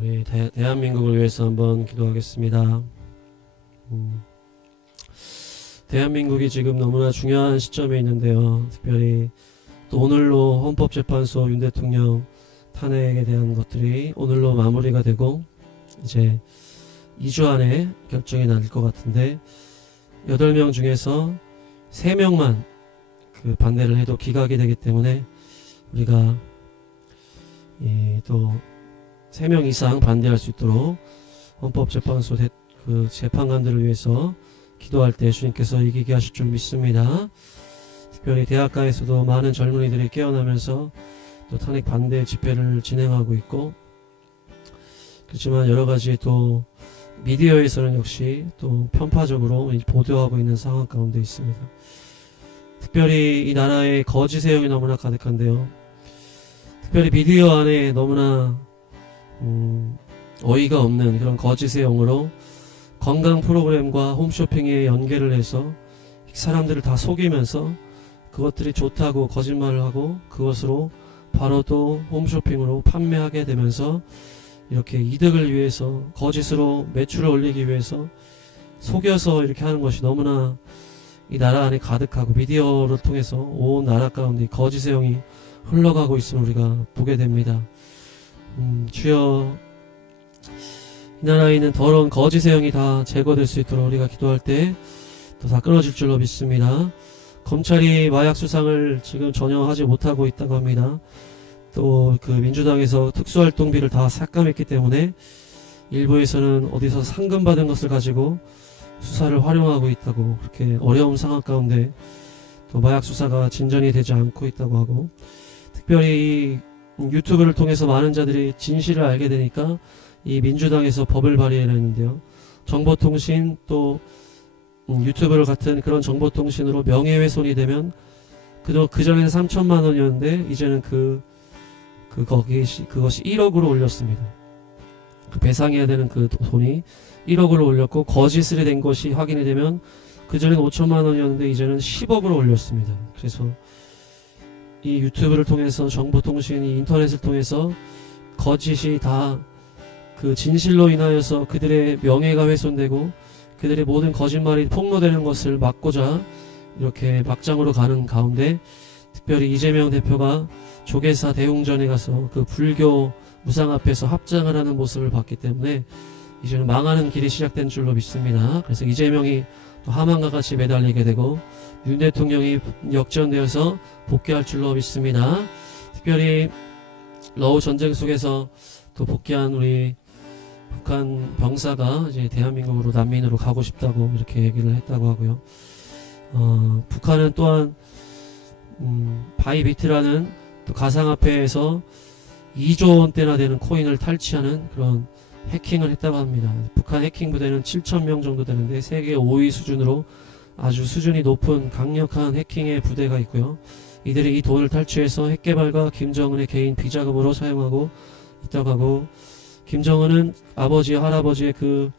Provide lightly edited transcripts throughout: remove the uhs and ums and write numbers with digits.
우리 대한민국을 위해서 한번 기도하겠습니다. 대한민국이 지금 너무나 중요한 시점에 있는데요. 특별히 또 오늘로 헌법재판소 윤 대통령 탄핵에 대한 것들이 오늘로 마무리가 되고 이제 2주 안에 결정이 날 것 같은데 8명 중에서 3명만 그 반대를 해도 기각이 되기 때문에 우리가 또 3명 이상 반대할 수 있도록 헌법재판소 그 재판관들을 위해서 기도할 때 주님께서 이기게 하실 줄 믿습니다. 특별히 대학가에서도 많은 젊은이들이 깨어나면서 또 탄핵 반대 집회를 진행하고 있고, 그렇지만 여러가지 또 미디어에서는 역시 또 편파적으로 보도하고 있는 상황 가운데 있습니다. 특별히 이 나라에 거짓의 영이 너무나 가득한데요. 특별히 미디어 안에 너무나 어이가 없는 그런 거짓의 영으로 건강 프로그램과 홈쇼핑에 연계를 해서 사람들을 다 속이면서 그것들이 좋다고 거짓말을 하고 그것으로 바로 또 홈쇼핑으로 판매하게 되면서 이렇게 이득을 위해서 거짓으로 매출을 올리기 위해서 속여서 이렇게 하는 것이 너무나 이 나라 안에 가득하고 미디어를 통해서 온 나라 가운데 거짓의 영이 흘러가고 있음을 우리가 보게 됩니다. 주여, 이 나라에 있는 더러운 거짓의 영이 다 제거될 수 있도록 우리가 기도할 때 또 다 끊어질 줄로 믿습니다. 검찰이 마약 수상을 지금 전혀 하지 못하고 있다고 합니다. 또 그 민주당에서 특수활동비를 다 삭감했기 때문에 일부에서는 어디서 상금 받은 것을 가지고 수사를 활용하고 있다고, 그렇게 어려운 상황 가운데 또 마약 수사가 진전이 되지 않고 있다고 하고, 특별히 유튜브를 통해서 많은 자들이 진실을 알게 되니까 이 민주당에서 법을 발의했는데요. 정보통신 또 유튜브를 같은 그런 정보통신으로 명예훼손이 되면 그전에는 3천만 원이었는데 이제는 그것이 1억으로 올렸습니다. 그 배상해야 되는 그 돈이 1억으로 올렸고, 거짓으로 된 것이 확인이 되면 그전에는 5천만 원이었는데 이제는 10억으로 올렸습니다. 그래서 이 유튜브를 통해서 정보통신, 이 인터넷을 통해서 거짓이 다 그 진실로 인하여서 그들의 명예가 훼손되고 그들의 모든 거짓말이 폭로되는 것을 막고자 이렇게 막장으로 가는 가운데, 특별히 이재명 대표가 조계사 대웅전에 가서 그 불교 무상 앞에서 합장을 하는 모습을 봤기 때문에 이제는 망하는 길이 시작된 줄로 믿습니다. 그래서 이재명이 또 하만과 같이 매달리게 되고 윤 대통령이 역전되어서 복귀할 줄로 믿습니다. 특별히 러우 전쟁 속에서 또 복귀한 우리 북한 병사가 이제 대한민국으로 난민으로 가고 싶다고 이렇게 얘기를 했다고 하고요. 북한은 또한 바이비트라는 또 가상화폐에서 2조 원대나 되는 코인을 탈취하는 그런 해킹을 했다고 합니다. 북한 해킹 부대는 7,000명 정도 되는데 세계 5위 수준으로 아주 수준이 높은 강력한 해킹의 부대가 있고요. 이들이 이 돈을 탈취해서 핵개발과 김정은의 개인 비자금으로 사용하고 있다고 하고, 김정은은 아버지와 할아버지의 그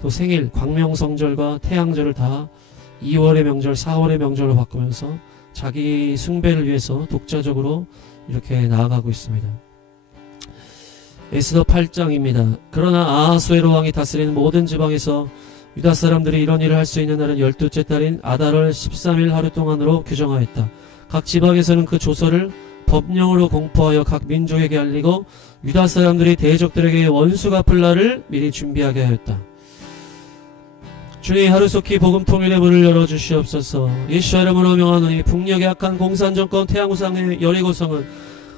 또 생일 광명성절과 태양절을 다 2월의 명절, 4월의 명절로 바꾸면서 자기 숭배를 위해서 독자적으로 이렇게 나아가고 있습니다. 에스더 8장입니다. 그러나 아하수에로 왕이 다스리는 모든 지방에서 유다 사람들이 이런 일을 할 수 있는 날은 12째 달인 아달월 13일 하루 동안으로 규정하였다. 각 지방에서는 그 조서를 법령으로 공포하여 각 민족에게 알리고 유다 사람들이 대적들에게 원수 갚을 날을 미리 준비하게 하였다. 주님, 하루속히 복음 통일의 문을 열어주시옵소서. 예수와 이름으로 명하노니 북녘의 악한 공산정권 태양우상의 여리고성은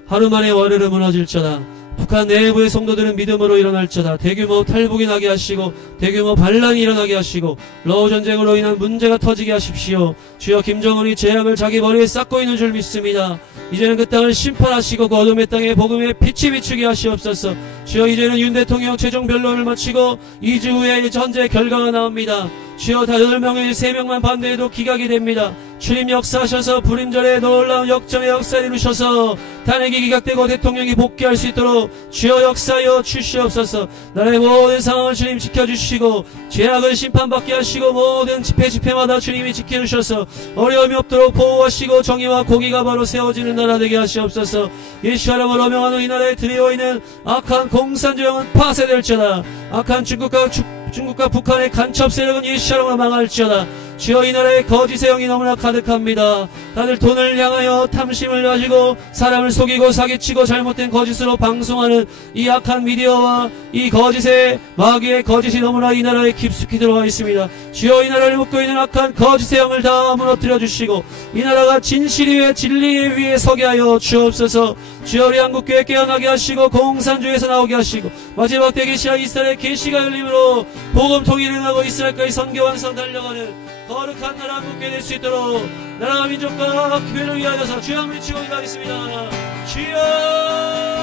하루만에 와르르 무너질지어다. 북한 내부의 성도들은 믿음으로 일어날지어다. 대규모 탈북이 나게 하시고 대규모 반란이 일어나게 하시고 러우 전쟁으로 인한 문제가 터지게 하십시오. 주여, 김정은이 재앙을 자기 머리에 쌓고 있는 줄 믿습니다. 이제는 그 땅을 심판하시고 그 어둠의 땅에 복음의 빛이 비추게 하시옵소서. 주여, 이제는 윤 대통령 최종 변론을 마치고 2주 후에 현재 결과가 나옵니다. 주여, 8명의 3명만 반대해도 기각이 됩니다. 주님 역사하셔서 불임절에 놀라운 역정의 역사를 이루셔서 탄핵이 기각되고 대통령이 복귀할 수 있도록 주여 역사하여 주시옵소서. 나라의 모든 상황을 주님 지켜주시고 죄악을 심판받게 하시고 모든 집회마다 주님이 지켜주셔서 어려움이 없도록 보호하시고 정의와 공의가 바로 세워지는 나라 되게 하시옵소서. 예수 이름으로 명하노. 이 나라에 들여와 있는 악한 공산주의는 파쇄될지어다. 악한 중국과 북한의 간첩 세력은 예수 이름으로 망할지어다. 주여 이 나라의 거짓의 영이 너무나 가득합니다. 다들 돈을 향하여 탐심을 가지고 사람을 속이고 사기치고 잘못된 거짓으로 방송하는 이 악한 미디어와 이 거짓의 마귀의 거짓이 너무나 이 나라에 깊숙이 들어와 있습니다. 주여 이 나라를 묶고 있는 악한 거짓의 영을 다 무너뜨려 주시고 이 나라가 진실 위에 진리 위에 서게 하여 주옵소서. 주여 우리 한국교회 깨어나게 하시고 공산주의에서 나오게 하시고 마지막 때 계시와 이스라엘의 계시가 열림으로 복음 통일을 하고 이스라엘까지 선교 완성 달려가는 거룩한 나라 한국교회 될 수 있도록 나라와 민족과 교회를 위하여서 주여 외치고 기도하겠습니다. 주여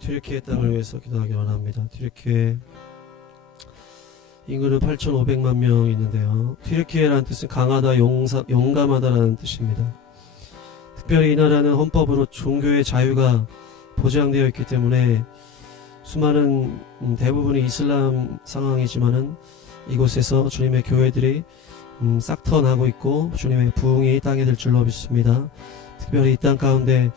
튀르키예 땅을 위해서 기도하기 원합니다. 튀르키예 인구는 8,500만 명 있는데요. 튀르키예라는 뜻은 강하다, 용감하다라는 뜻입니다. 특별히 이 나라는 헌법으로 종교의 자유가 보장되어 있기 때문에 수많은 대부분이 이슬람 상황이지만은 이곳에서 주님의 교회들이 싹터나고 있고 주님의 부흥이 땅에 들 줄로 믿습니다. 특별히 이 땅 가운데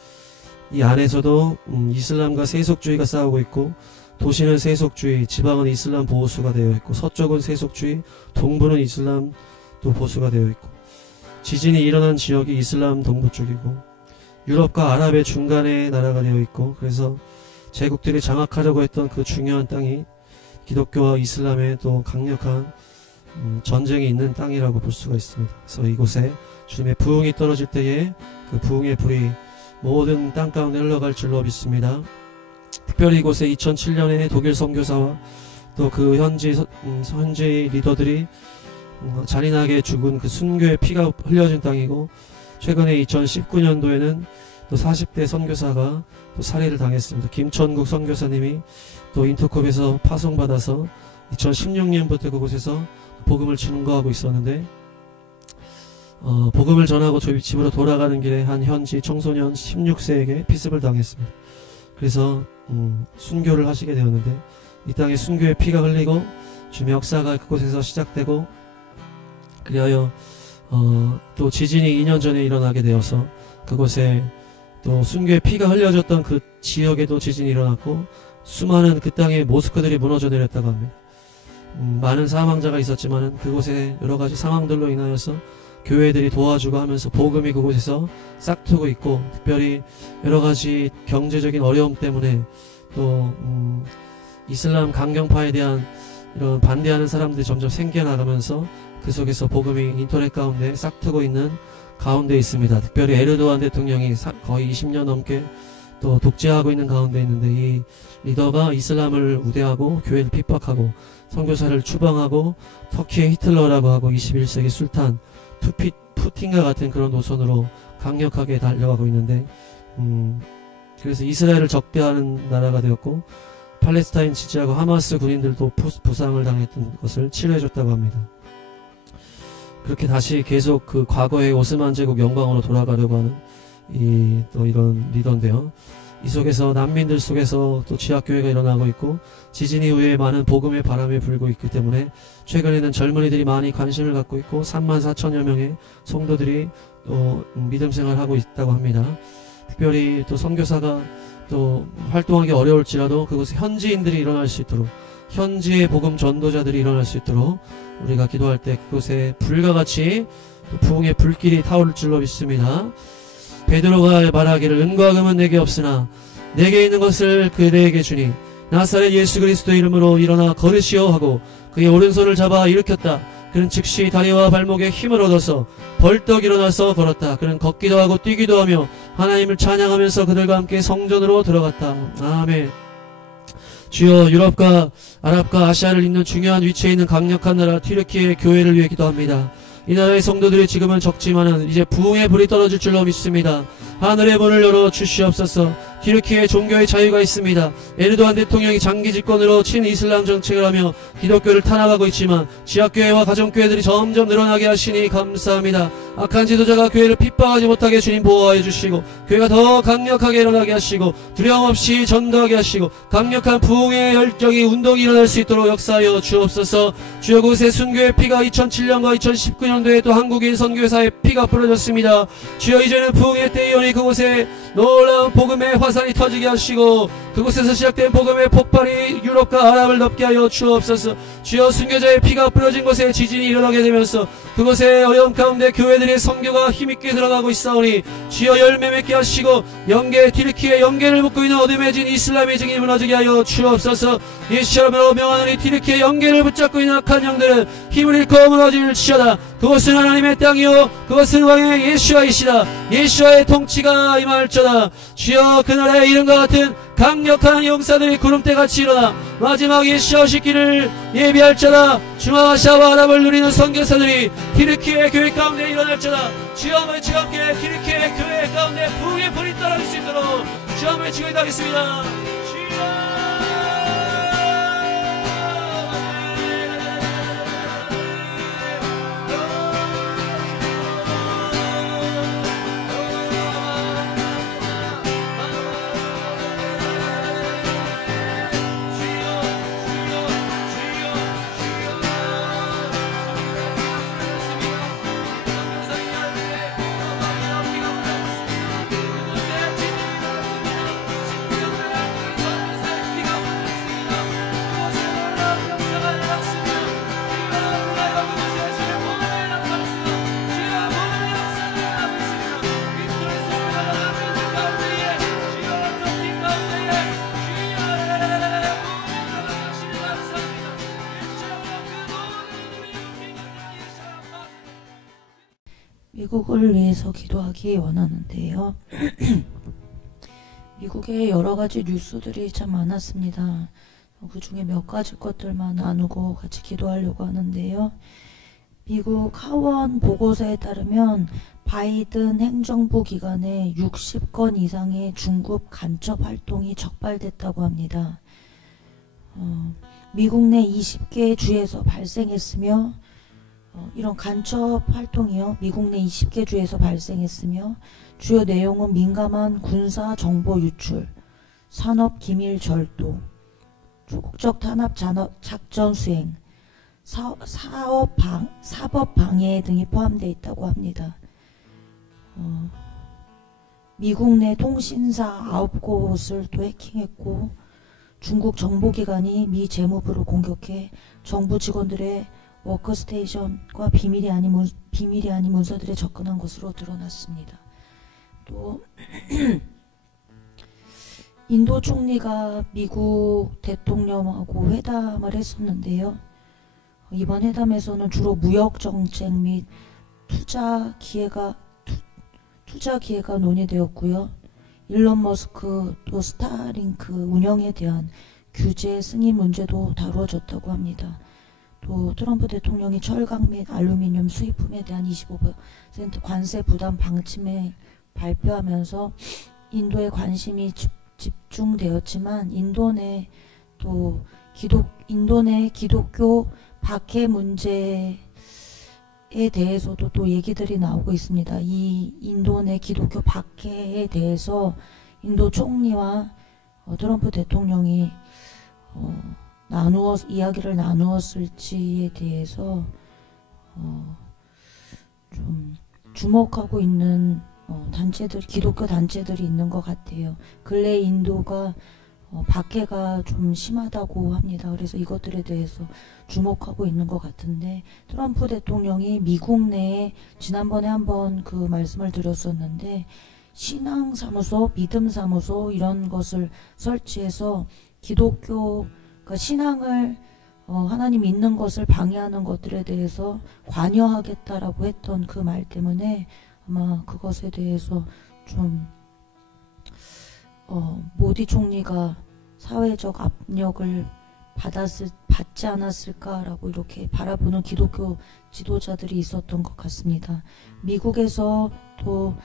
이 안에서도 이슬람과 세속주의가 싸우고 있고 도시는 세속주의, 지방은 이슬람 보수가 되어 있고 서쪽은 세속주의, 동부는 이슬람 또 보수가 되어 있고 지진이 일어난 지역이 이슬람 동부 쪽이고 유럽과 아랍의 중간에 나라가 되어 있고 그래서 제국들이 장악하려고 했던 그 중요한 땅이 기독교와 이슬람의 또 강력한 전쟁이 있는 땅이라고 볼 수가 있습니다. 그래서 이곳에 주님의 부흥이 떨어질 때에 그 부흥의 불이 모든 땅 가운데 흘러갈 줄로 믿습니다. 특별히 이곳에 2007년에 독일 선교사와 또 그 현지 리더들이 잔인하게 죽은 그 순교의 피가 흘려진 땅이고 최근에 2019년도에는 또 40대 선교사가 또 살해를 당했습니다. 김천국 선교사님이 또 인터컵에서 파송받아서 2016년부터 그곳에서 복음을 증거하고 있었는데 복음을 전하고 집으로 돌아가는 길에 한 현지 청소년 16세에게 피습을 당했습니다. 그래서 순교를 하시게 되었는데 이 땅에 순교의 피가 흘리고 주님의 역사가 그곳에서 시작되고 그리하여 또 지진이 2년 전에 일어나게 되어서 그곳에 또 순교의 피가 흘려졌던 그 지역에도 지진이 일어났고 수많은 그 땅의 모스크들이 무너져 내렸다고 합니다. 많은 사망자가 있었지만 그곳에 여러가지 상황들로 인하여서 교회들이 도와주고 하면서 복음이 그곳에서 싹트고 있고 특별히 여러가지 경제적인 어려움 때문에 또 이슬람 강경파에 대한 이런 반대하는 사람들이 점점 생겨나가면서 그 속에서 복음이 인터넷 가운데 싹트고 있는 가운데 있습니다. 특별히 에르도안 대통령이 거의 20년 넘게 또 독재하고 있는 가운데 있는데 이 리더가 이슬람을 우대하고 교회를 핍박하고 선교사를 추방하고 터키의 히틀러라고 하고 21세기 술탄 푸틴과 같은 그런 노선으로 강력하게 달려가고 있는데 그래서 이스라엘을 적대하는 나라가 되었고 팔레스타인 지지하고 하마스 군인들도 부상을 당했던 것을 치료해줬다고 합니다. 그렇게 다시 계속 그 과거의 오스만 제국 영광으로 돌아가려고 하는 또 이런 리더인데요. 이 속에서 난민들 속에서 또 지하교회가 일어나고 있고 지진 이후에 많은 복음의 바람이 불고 있기 때문에 최근에는 젊은이들이 많이 관심을 갖고 있고 34,000여 명의 성도들이 또 믿음 생활을 하고 있다고 합니다. 특별히 또 선교사가 또 활동하기 어려울지라도 그곳에 현지인들이 일어날 수 있도록 현지의 복음 전도자들이 일어날 수 있도록 우리가 기도할 때 그곳에 불과 같이 부흥의 불길이 타오를 줄로 믿습니다. 베드로가 말하기를 은과 금은 내게 없으나 내게 있는 것을 그대에게 주니 나사렛 예수 그리스도 이름으로 일어나 걸으시오 하고 그의 오른손을 잡아 일으켰다. 그는 즉시 다리와 발목에 힘을 얻어서 벌떡 일어나서 걸었다. 그는 걷기도 하고 뛰기도 하며 하나님을 찬양하면서 그들과 함께 성전으로 들어갔다. 아멘. 주여, 유럽과 아랍과 아시아를 잇는 중요한 위치에 있는 강력한 나라 튀르키예 교회를 위해 기도합니다. 이 나라의 성도들이 지금은 적지만은 이제 부흥의 불이 떨어질 줄로 믿습니다. 하늘의 문을 열어 주시옵소서. 튀르키예 종교의 자유가 있습니다. 에르도안 대통령이 장기 집권으로 친이슬람 정책을 하며 기독교를 탄압하고 있지만 지하교회와 가정교회들이 점점 늘어나게 하시니 감사합니다. 악한 지도자가 교회를 핍박하지 못하게 주님 보호하여 주시고 교회가 더 강력하게 일어나게 하시고 두려움 없이 전도하게 하시고 강력한 부흥의 열정이 운동이 일어날 수 있도록 역사하여 주옵소서. 주여, 그곳에 순교의 피가 2007년과 2019년도에 또 한국인 선교사의 피가 뿌려졌습니다. 주여, 이제는 부흥의 때이 오니 그곳에 놀라운 복음의 화산이 터지게 하시고 그곳에서 시작된 복음의 폭발이 유럽과 아랍을 덮게 하여 주옵소서. 주여, 순교자의 피가 뿌려진 곳에 지진이 일어나게 되면서 그곳의 어려움 가운데 교회들의 선교가 힘있게 들어가고 있사오니 주여, 열매 맺게 하시고 영계 튀르키예 영계를 묶고 있는 어둠의 진 이슬람의 증이 무너지게 하여 주옵소서. 예수처럼 명하노니 튀르키예 영계를 붙잡고 있는 악한 영들은 힘을 잃고 무너짐을 치셔다. 그것은 하나님의 땅이요 그것은 왕의 예수와이시다. 예수와의 통치가 임할지어다. 주여, 그 나라의 이름과 같은 강력한 용사들이 구름대같이 일어나 마지막 예수와 오시기를 예비할지어다. 중앙아시아와 아랍을 누리는 선교사들이 튀르키예 교회 가운데 일어날지어다. 주여, 한번 지금 함께 튀르키예 교회 가운데 부흥의 불이 떨어질 수 있도록 주여 한번 외치고 기도하겠습니다. 주여, 미국을 위해서 기도하기 원하는데요. 미국에 여러 가지 뉴스들이 참 많았습니다. 그 중에 몇 가지 것들만 나누고 같이 기도하려고 하는데요. 미국 하원 보고서에 따르면 바이든 행정부 기간에 60건 이상의 중국 간첩 활동이 적발됐다고 합니다. 미국 내 20개 주에서 발생했으며 이런 간첩 활동이요, 미국 내 20개 주에서 발생했으며 주요 내용은 민감한 군사 정보 유출, 산업 기밀 절도, 조국적 탄압 작전 수행, 사법 방해 등이 포함되어 있다고 합니다. 미국 내 통신사 9곳을 또 해킹했고 중국 정보기관이 미 재무부를 공격해 정부 직원들의 워크스테이션과 비밀이 아닌 문서들에 접근한 것으로 드러났습니다. 또 인도 총리가 미국 대통령하고 회담을 했었는데요. 이번 회담에서는 주로 무역 정책 및 투자 기회가 논의되었고요. 일론 머스크 또 스타링크 운영에 대한 규제 승인 문제도 다루어졌다고 합니다. 또 트럼프 대통령이 철강 및 알루미늄 수입품에 대한 25% 관세 부담 방침을 발표하면서 인도에 관심이 집중되었지만 인도 내 기독교 박해 문제에 대해서도 또 얘기들이 나오고 있습니다. 이 인도 내 기독교 박해에 대해서 인도 총리와 트럼프 대통령이 이야기를 나누었을지에 대해서 좀 주목하고 있는 기독교 단체들이 있는 것 같아요. 근래 인도가 박해가 좀 심하다고 합니다. 그래서 이것들에 대해서 주목하고 있는 것 같은데, 트럼프 대통령이 미국 내에 지난번에 한번 그 말씀을 드렸었는데, 신앙사무소, 믿음사무소 이런 것을 설치해서 기독교가 신앙을 하나님 믿는 것을 방해하는 것들에 대해서 관여하겠다라고 했던 그 말 때문에 아마 그것에 대해서 좀 모디 총리가 사회적 압력을 받지 않았을까라고 이렇게 바라보는 기독교 지도자들이 있었던 것 같습니다. 미국에서 또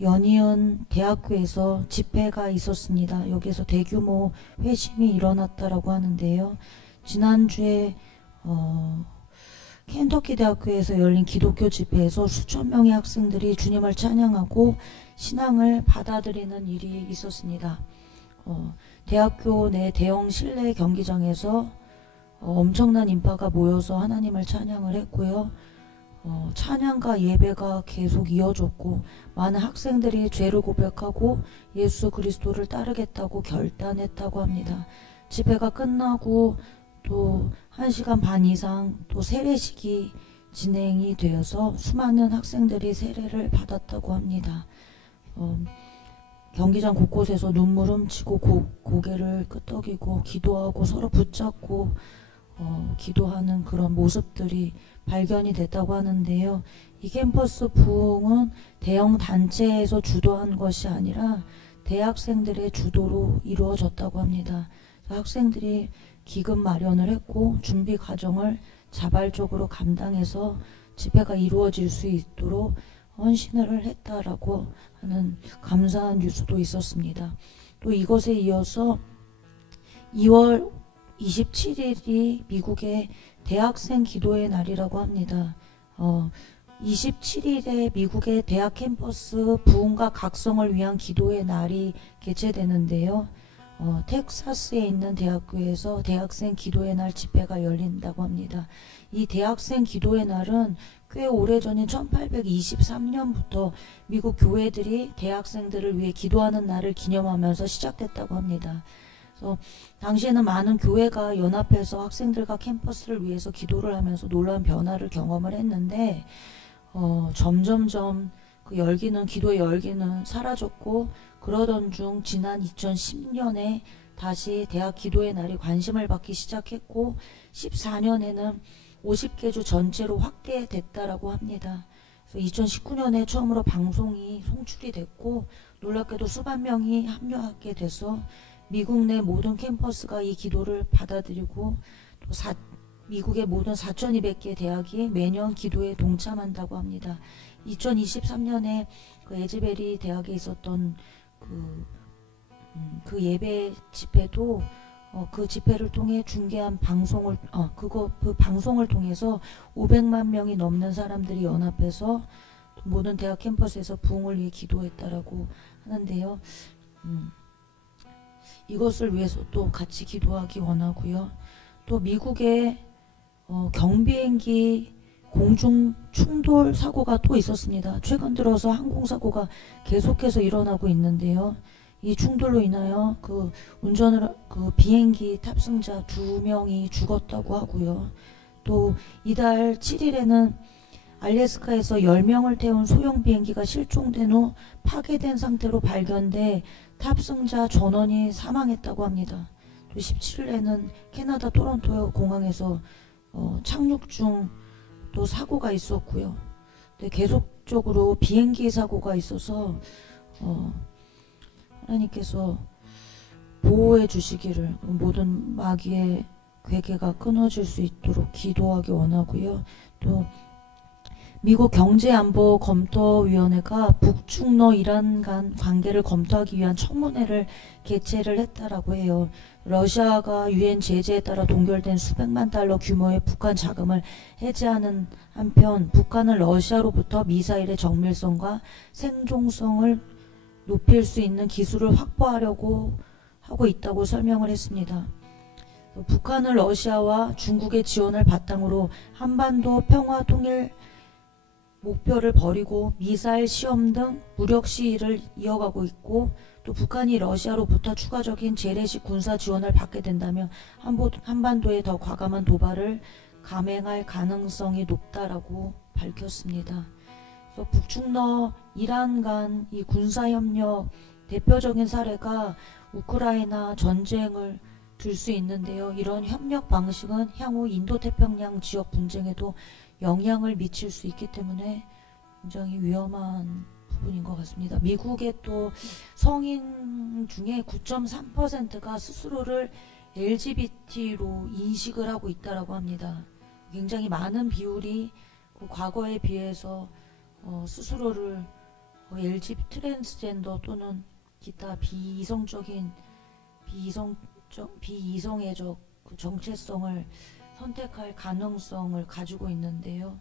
연이은 대학교에서 집회가 있었습니다. 여기에서 대규모 회심이 일어났다라고 하는데요. 지난주에 켄터키 대학교에서 열린 기독교 집회에서 수천 명의 학생들이 주님을 찬양하고 신앙을 받아들이는 일이 있었습니다. 대학교 내 대형 실내 경기장에서 엄청난 인파가 모여서 하나님을 찬양을 했고요. 찬양과 예배가 계속 이어졌고, 많은 학생들이 죄를 고백하고 예수 그리스도를 따르겠다고 결단했다고 합니다. 집회가 끝나고 또 1시간 반 이상 또 세례식이 진행이 되어서 수많은 학생들이 세례를 받았다고 합니다. 경기장 곳곳에서 눈물 훔치고 고개를 끄덕이고 기도하고 서로 붙잡고 기도하는 그런 모습들이 발견이 됐다고 하는데요. 이 캠퍼스 부흥은 대형 단체에서 주도한 것이 아니라 대학생들의 주도로 이루어졌다고 합니다. 학생들이 기금 마련을 했고 준비 과정을 자발적으로 감당해서 집회가 이루어질 수 있도록 헌신을 했다라고 하는 감사한 뉴스도 있었습니다. 또 이것에 이어서 2월 27일이 미국의 대학생 기도의 날이라고 합니다. 27일에 미국의 대학 캠퍼스 부흥과 각성을 위한 기도의 날이 개최되는데요. 텍사스에 있는 대학교에서 대학생 기도의 날 집회가 열린다고 합니다. 이 대학생 기도의 날은 꽤 오래전인 1823년부터 미국 교회들이 대학생들을 위해 기도하는 날을 기념하면서 시작됐다고 합니다. 그래서 당시에는 많은 교회가 연합해서 학생들과 캠퍼스를 위해서 기도를 하면서 놀라운 변화를 경험을 했는데 점점점 그 열기는, 기도의 열기는 사라졌고, 그러던 중 지난 2010년에 다시 대학 기도의 날이 관심을 받기 시작했고 14년에는 50개 주 전체로 확대됐다라고 합니다. 그래서 2019년에 처음으로 방송이 송출이 됐고, 놀랍게도 수만 명이 합류하게 돼서 미국 내 모든 캠퍼스가 이 기도를 받아들이고 또 미국의 모든 4,200개 대학이 매년 기도에 동참한다고 합니다. 2023년에 그 에즈베리 대학에 있었던 그 예배 집회도 그 집회를 통해 중계한 방송을 그 방송을 통해서 500만 명이 넘는 사람들이 연합해서 모든 대학 캠퍼스에서 부흥을 위해 기도했다라고 하는데요. 이것을 위해서 또 같이 기도하기 원하고요. 또 미국의 경비행기 공중 충돌 사고가 또 있었습니다. 최근 들어서 항공사고가 계속해서 일어나고 있는데요. 이 충돌로 인하여 그 비행기 탑승자 2명이 죽었다고 하고요. 또 이달 7일에는 알래스카에서 10명을 태운 소형 비행기가 실종된 후 파괴된 상태로 발견돼 탑승자 전원이 사망했다고 합니다. 또 17일에는 캐나다 토론토 공항에서 착륙 중 또 사고가 있었고요. 근데 계속적으로 비행기 사고가 있어서 하나님께서 보호해 주시기를, 모든 마귀의 괴계가 끊어질 수 있도록 기도하기 원하고요. 또 미국 경제안보검토위원회가 북중러 이란 간 관계를 검토하기 위한 청문회를 개최를 했다라고 해요. 러시아가 유엔 제재에 따라 동결된 수백만 달러 규모의 북한 자금을 해제하는 한편, 북한은 러시아로부터 미사일의 정밀성과 생존성을 높일 수 있는 기술을 확보하려고 하고 있다고 설명을 했습니다. 북한은 러시아와 중국의 지원을 바탕으로 한반도 평화 통일 목표를 버리고 미사일 시험 등 무력 시위를 이어가고 있고, 또 북한이 러시아로부터 추가적인 재래식 군사 지원을 받게 된다면 한반도에 더 과감한 도발을 감행할 가능성이 높다라고 밝혔습니다. 그래서 북중러 이란 간 이 군사협력 대표적인 사례가 우크라이나 전쟁을 들 수 있는데요. 이런 협력 방식은 향후 인도태평양 지역 분쟁에도 영향을 미칠 수 있기 때문에 굉장히 위험한 부분인 것 같습니다. 미국의 또 성인 중에 9.3%가 스스로를 LGBT로 인식을 하고 있다라고 합니다. 굉장히 많은 비율이 과거에 비해서 스스로를 LGBT 트랜스젠더 또는 기타 비이성애적 그 정체성을 선택할 가능성을 가지고 있는데요.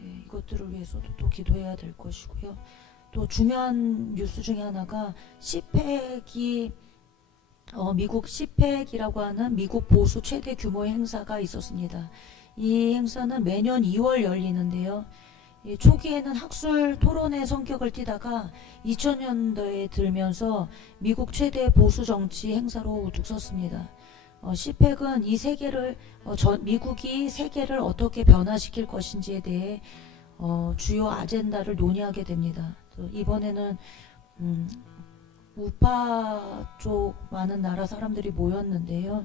예, 이것들을 위해서도 또 기도해야 될 것이고요. 또 중요한 뉴스 중에 하나가 시팩이 미국 시팩이라고 하는 미국 보수 최대 규모의 행사가 있었습니다. 이 행사는 매년 2월 열리는데요. 초기에는 학술 토론의 성격을 띠다가 2000년대에 들면서 미국 최대 보수 정치 행사로 우뚝 섰습니다. 시팩은 이 세계를 미국이 세계를 어떻게 변화시킬 것인지에 대해 주요 아젠다를 논의하게 됩니다. 이번에는 우파 쪽 많은 나라 사람들이 모였는데요.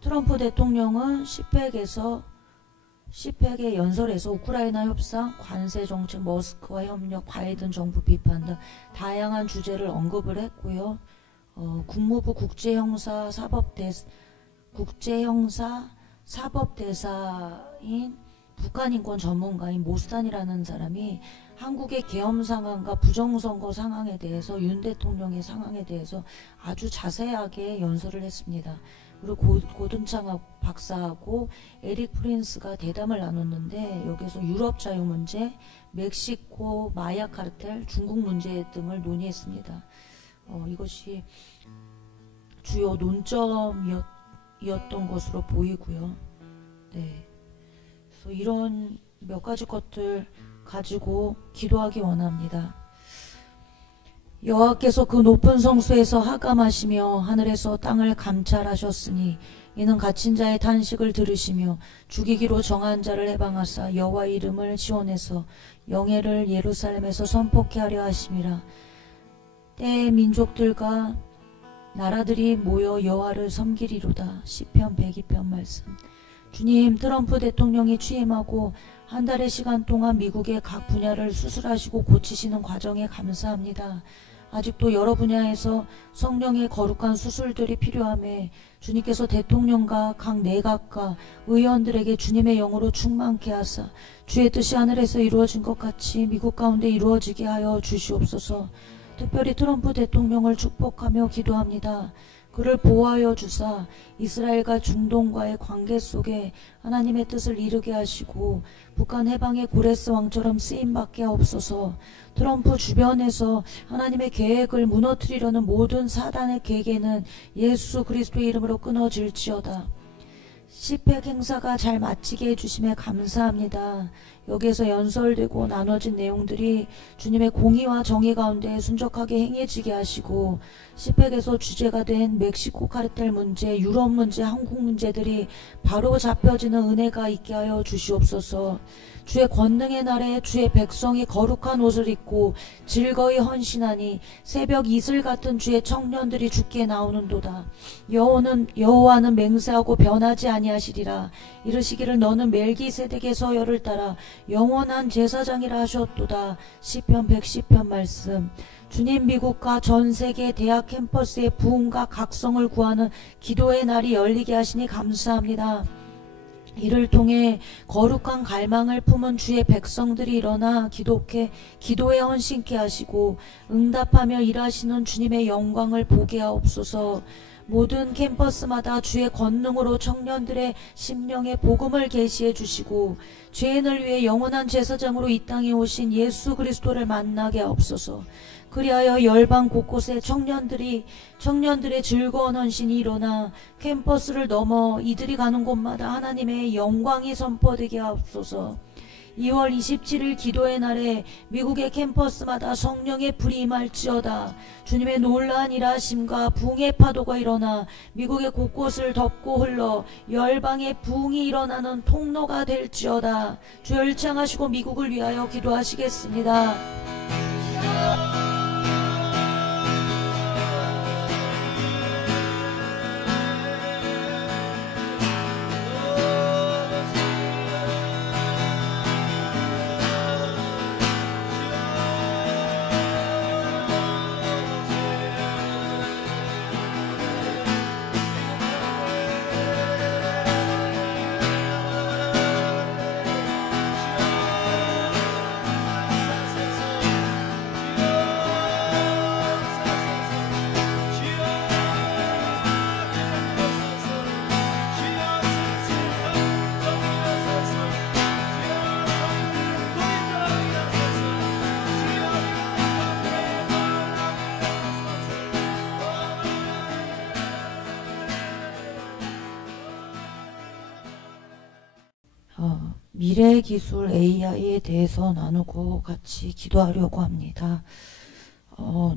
트럼프 대통령은 시팩의 연설에서 우크라이나 협상, 관세 정책, 머스크와 협력, 바이든 정부 비판 등 다양한 주제를 언급을 했고요. 국무부 국제형사 사법대사인 북한 인권 전문가인 모스탄이라는 사람이 한국의 계엄 상황과 부정선거 상황에 대해서, 윤 대통령의 상황에 대해서 아주 자세하게 연설을 했습니다. 그리고 고든창 박사하고 에릭 프린스가 대담을 나눴는데, 여기서 유럽 자유 문제, 멕시코 마약 카르텔, 중국 문제 등을 논의했습니다. 이것이 주요 논점이었던 것으로 보이고요. 네. 그래서 이런 몇 가지 것들 가지고 기도하기 원합니다. 여호와께서 그 높은 성소에서 하감하시며 하늘에서 땅을 감찰하셨으니 이는 갇힌 자의 탄식을 들으시며 죽이기로 정한 자를 해방하사 여호와의 이름을 시온에서 영예를 예루살렘에서 선포케 하려 하심이라. 때의 민족들과 나라들이 모여 여호와를 섬기리로다. 시편 102편 말씀. 주님, 트럼프 대통령이 취임하고 한 달의 시간 동안 미국의 각 분야를 수술하시고 고치시는 과정에 감사합니다. 아직도 여러 분야에서 성령의 거룩한 수술들이 필요하며 주님께서 대통령과 각 내각과 의원들에게 주님의 영으로 충만케 하사 주의 뜻이 하늘에서 이루어진 것 같이 미국 가운데 이루어지게 하여 주시옵소서. 특별히 트럼프 대통령을 축복하며 기도합니다. 그를 보호하여 주사 이스라엘과 중동과의 관계 속에 하나님의 뜻을 이루게 하시고 북한 해방의 고레스 왕처럼 쓰임받게 하옵소서. 트럼프 주변에서 하나님의 계획을 무너뜨리려는 모든 사단의 계계는 예수 그리스도의 이름으로 끊어질지어다. 시팩 행사가 잘 마치게 해주심에 감사합니다. 여기에서 연설되고 나눠진 내용들이 주님의 공의와 정의 가운데 순적하게 행해지게 하시고 시팩에서 주제가 된 멕시코 카르텔 문제, 유럽 문제, 한국 문제들이 바로 잡혀지는 은혜가 있게 하여 주시옵소서. 주의 권능의 날에 주의 백성이 거룩한 옷을 입고 즐거이 헌신하니 새벽 이슬 같은 주의 청년들이 주께 나오는도다. 여호와는 맹세하고 변하지 아니하시리라. 이르시기를 너는 멜기세덱의 서열을 따라 영원한 제사장이라 하셨도다. 시편 110편 말씀. 주님, 미국과 전 세계 대학 캠퍼스의 부흥과 각성을 구하는 기도의 날이 열리게 하시니 감사합니다. 이를 통해 거룩한 갈망을 품은 주의 백성들이 일어나 기도에 헌신케 하시고 응답하며 일하시는 주님의 영광을 보게 하옵소서. 모든 캠퍼스마다 주의 권능으로 청년들의 심령에 복음을 계시해 주시고 죄인을 위해 영원한 제사장으로 이 땅에 오신 예수 그리스도를 만나게 하옵소서. 그리하여 열방 곳곳에 청년들의 즐거운 헌신이 일어나 캠퍼스를 넘어 이들이 가는 곳마다 하나님의 영광이 선포되게 하옵소서. 2월 27일 기도의 날에 미국의 캠퍼스마다 성령의 불이 임할지어다. 주님의 놀라운 일하심과 부흥의 파도가 일어나 미국의 곳곳을 덮고 흘러 열방의 부흥이 일어나는 통로가 될지어다. 주 열창하시고 미국을 위하여 기도하시겠습니다. 미래기술 AI에 대해서 나누고 같이 기도하려고 합니다.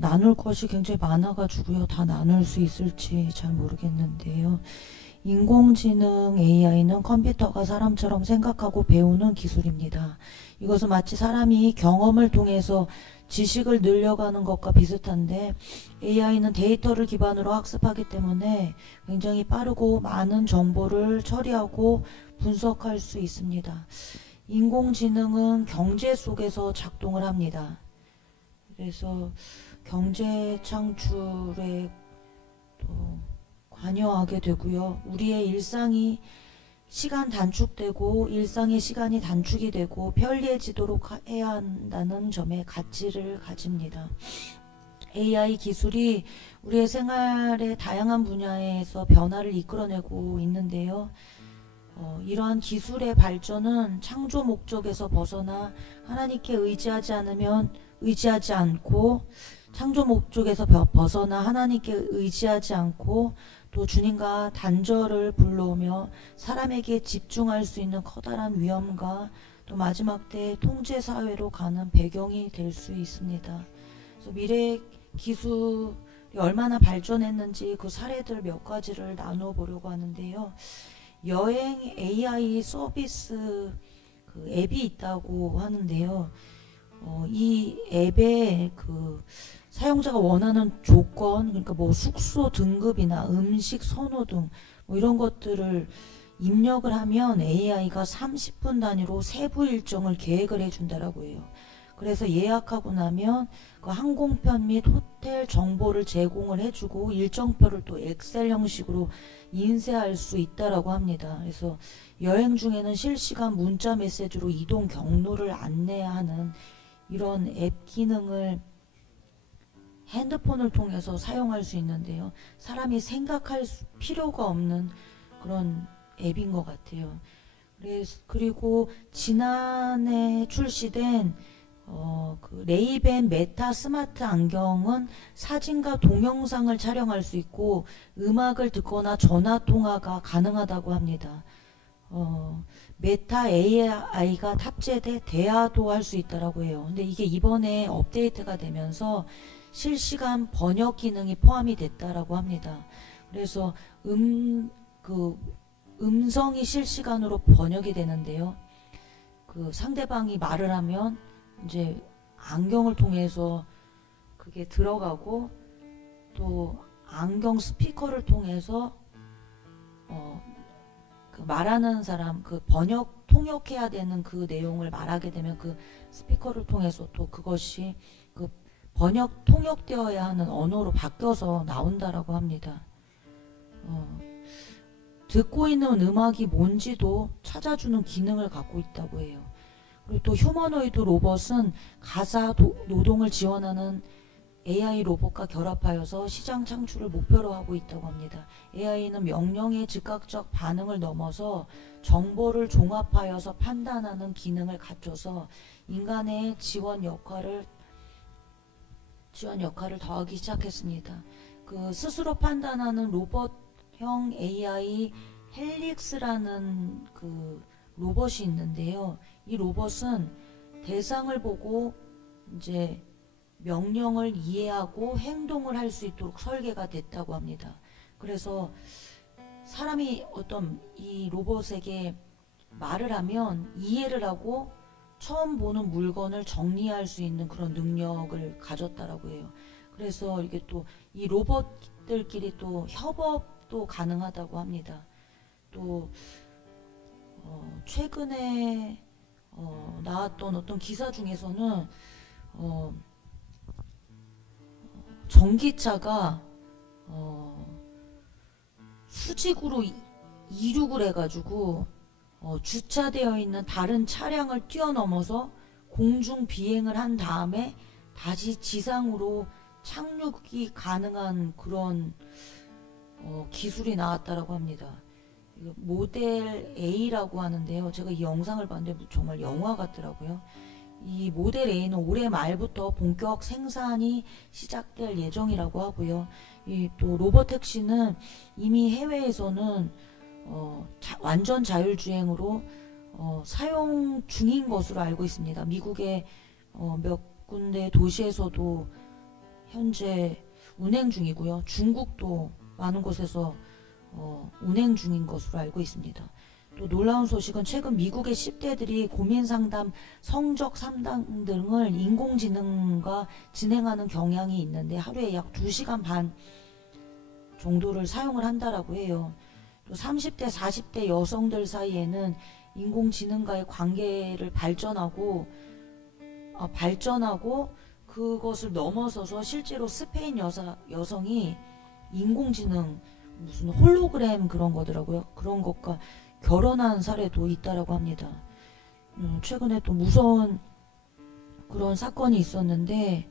나눌 것이 굉장히 많아가지고요. 다 나눌 수 있을지 잘 모르겠는데요. 인공지능 AI는 컴퓨터가 사람처럼 생각하고 배우는 기술입니다. 이것은 마치 사람이 경험을 통해서 지식을 늘려가는 것과 비슷한데 AI는 데이터를 기반으로 학습하기 때문에 굉장히 빠르고 많은 정보를 처리하고 분석할 수 있습니다. 인공지능은 경제 속에서 작동을 합니다. 그래서 경제 창출에 또 관여하게 되고요. 우리의 일상이 시간 단축되고 일상의 시간이 단축이 되고 편리해지도록 해야 한다는 점에 가치를 가집니다. AI 기술이 우리의 생활의 다양한 분야에서 변화를 이끌어내고 있는데요. 이러한 기술의 발전은 창조 목적에서 벗어나 하나님께 의지하지 않고 창조 목적에서 벗어나 하나님께 의지하지 않고 또 주님과 단절을 불러오며 사람에게 집중할 수 있는 커다란 위험과 또 마지막 때 통제 사회로 가는 배경이 될 수 있습니다. 그래서 미래 기술이 얼마나 발전했는지 그 사례들 몇 가지를 나누어 보려고 하는데요. 여행 AI 서비스 그 앱이 있다고 하는데요. 이 앱에 그 사용자가 원하는 조건, 그러니까 뭐 숙소 등급이나 음식 선호 등 뭐 이런 것들을 입력을 하면 AI가 30분 단위로 세부 일정을 계획을 해준다라고 해요. 그래서 예약하고 나면 그 항공편 및 호텔 정보를 제공을 해주고 일정표를 또 엑셀 형식으로 인쇄할 수 있다라고 합니다. 그래서 여행 중에는 실시간 문자 메시지로 이동 경로를 안내하는 이런 앱 기능을 핸드폰을 통해서 사용할 수 있는데요. 사람이 생각할 필요가 없는 그런 앱인 것 같아요. 그리고 지난해 출시된 그 레이벤 메타 스마트 안경은 사진과 동영상을 촬영할 수 있고 음악을 듣거나 전화 통화가 가능하다고 합니다. 메타 AI가 탑재돼 대화도 할 수 있다라고 해요. 근데 이게 이번에 업데이트가 되면서 실시간 번역 기능이 포함이 됐다라고 합니다. 그래서 음성이 실시간으로 번역이 되는데요. 그 상대방이 말을 하면 이제 안경을 통해서 그게 들어가고 또 안경 스피커를 통해서 그 말하는 사람 그 통역해야 되는 그 내용을 말하게 되면 그 스피커를 통해서 또 그것이 그 통역되어야 하는 언어로 바뀌어서 나온다라고 합니다. 듣고 있는 음악이 뭔지도 찾아주는 기능을 갖고 있다고 해요. 그리고 또 휴머노이드 로봇은 가사 노동을 지원하는 AI 로봇과 결합하여서 시장 창출을 목표로 하고 있다고 합니다. AI는 명령의 즉각적 반응을 넘어서 정보를 종합하여서 판단하는 기능을 갖춰서 인간의 지원 역할을 더하기 시작했습니다. 그 스스로 판단하는 로봇형 AI 헬릭스라는 그 로봇이 있는데요. 이 로봇은 대상을 보고 이제 명령을 이해하고 행동을 할 수 있도록 설계가 됐다고 합니다. 그래서 사람이 어떤 이 로봇에게 말을 하면 이해를 하고 처음 보는 물건을 정리할 수 있는 그런 능력을 가졌다라고 해요. 그래서 이게 또 이 로봇들끼리 또 협업도 가능하다고 합니다. 또 최근에 나왔던 어떤 기사 중에서는 전기차가 수직으로 이륙을 해가지고 주차되어 있는 다른 차량을 뛰어넘어서 공중 비행을 한 다음에 다시 지상으로 착륙이 가능한 그런 기술이 나왔다라고 합니다. 모델 A라고 하는데요. 제가 이 영상을 봤는데 정말 영화 같더라고요. 이 모델 A는 올해 말부터 본격 생산이 시작될 예정이라고 하고요. 이 또 로봇택시는 이미 해외에서는 완전 자율주행으로 사용 중인 것으로 알고 있습니다. 미국의 몇 군데 도시에서도 현재 운행 중이고요. 중국도 많은 곳에서 운행 중인 것으로 알고 있습니다. 또 놀라운 소식은 최근 미국의 10대들이 고민상담, 성적 상담 등을 인공지능과 진행하는 경향이 있는데 하루에 약 2시간 반 정도를 사용을 한다라고 해요. 또 30대, 40대 여성들 사이에는 인공지능과의 관계를 발전하고 그것을 넘어서서 실제로 스페인 여성이 인공지능 무슨 홀로그램 그런 거더라고요. 그런 것과 결혼한 사례도 있다라고 합니다. 최근에 또 무서운 그런 사건이 있었는데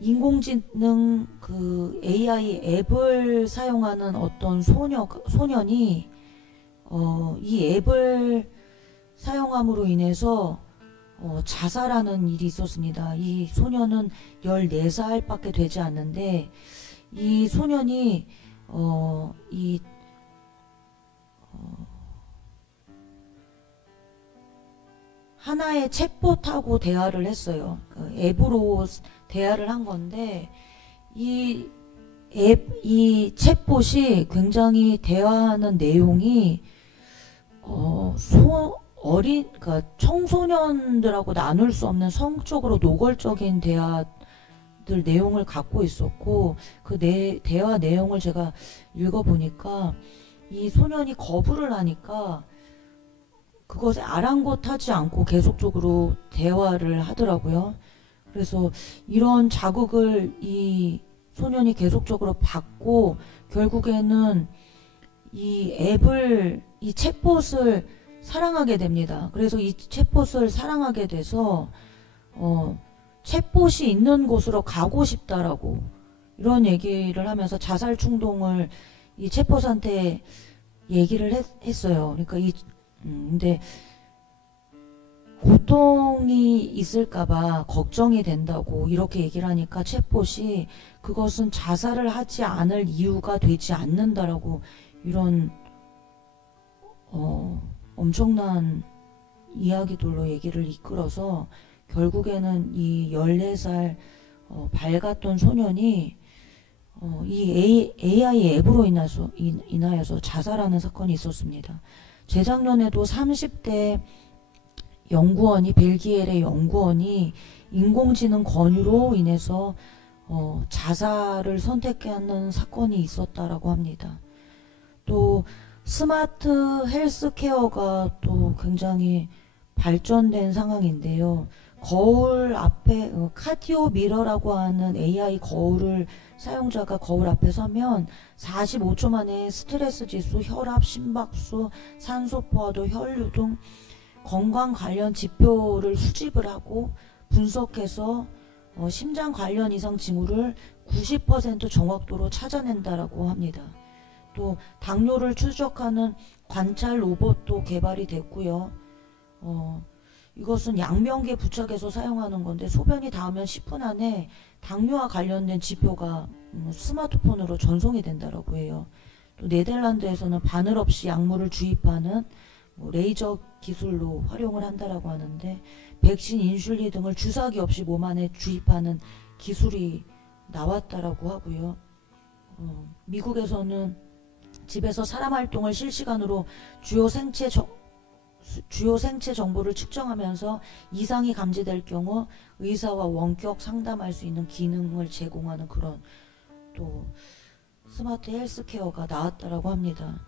인공지능 그 AI 앱을 사용하는 어떤 소년이 이 앱을 사용함으로 인해서 자살하는 일이 있었습니다. 이 소년은 14살 밖에 되지 않는데 이 소년이 하나의 챗봇하고 대화를 했어요. 그 앱으로 대화를 한 건데 이 챗봇이 굉장히 대화하는 내용이 그러니까 청소년들하고 나눌 수 없는 성적으로 노골적인 대화들 내용을 갖고 있었고 그 대화 내용을 제가 읽어보니까 이 소년이 거부를 하니까 그것에 아랑곳하지 않고 계속적으로 대화를 하더라고요. 그래서 이런 자극을 이 소년이 계속적으로 받고 결국에는 이 챗봇을 사랑하게 됩니다. 그래서 이 챗봇을 사랑하게 돼서 챗봇이 있는 곳으로 가고 싶다라고 이런 얘기를 하면서 자살 충동을 이 챗봇한테 얘기를 했어요. 그러니까 근데 고통이 있을까봐 걱정이 된다고 이렇게 얘기를 하니까 챗봇이 그것은 자살을 하지 않을 이유가 되지 않는다라고 이런 엄청난 이야기들로 얘기를 이끌어서 결국에는 이 14살 밝았던 소년이 이 AI 앱으로 인하여서 자살하는 사건이 있었습니다. 재작년에도 30대 벨기에의 연구원이 인공지능 권유로 인해서 자살을 선택하는 사건이 있었다라고 합니다. 또 스마트 헬스케어가 또 굉장히 발전된 상황인데요. 거울 앞에 카디오 미러라고 하는 AI 거울을 사용자가 거울 앞에 서면 45초 만에 스트레스 지수, 혈압, 심박수, 산소 포화도, 혈류 등 건강 관련 지표를 수집을 하고 분석해서 심장 관련 이상 징후를 90% 정확도로 찾아낸다라고 합니다. 또 당뇨를 추적하는 관찰 로봇도 개발이 됐고요. 이것은 양면기에 부착해서 사용하는 건데 소변이 닿으면 10분 안에 당뇨와 관련된 지표가 스마트폰으로 전송이 된다라고 해요. 또 네덜란드에서는 바늘 없이 약물을 주입하는 레이저 기술로 활용을 한다라고 하는데 백신, 인슐린 등을 주사기 없이 몸 안에 주입하는 기술이 나왔다라고 하고요. 미국에서는 집에서 사람 활동을 실시간으로 주요 생체 정보를 측정하면서 이상이 감지될 경우 의사와 원격 상담할 수 있는 기능을 제공하는 그런 또 스마트 헬스케어가 나왔다라고 합니다.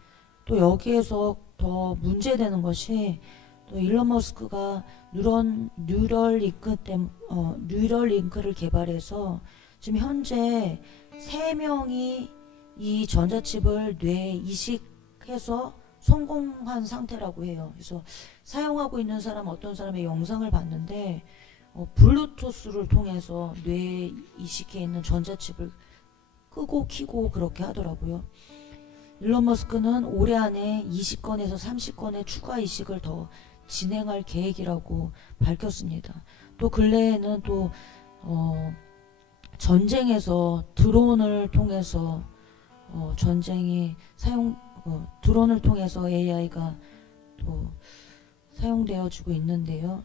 또 여기에서 더 문제되는 것이 또 일론 머스크가 뉴럴링크를 개발해서 지금 현재 3명이 이 전자칩을 뇌에 이식해서 성공한 상태라고 해요. 그래서 사용하고 있는 사람 어떤 사람의 영상을 봤는데 블루투스를 통해서 뇌에 이식해 있는 전자칩을 끄고 켜고 그렇게 하더라고요. 일론 머스크는 올해 안에 20건에서 30건의 추가 이식을 더 진행할 계획이라고 밝혔습니다. 또 근래에는 또 전쟁에서 드론을 통해서 드론을 통해서 AI가 또 사용되어지고 있는데요.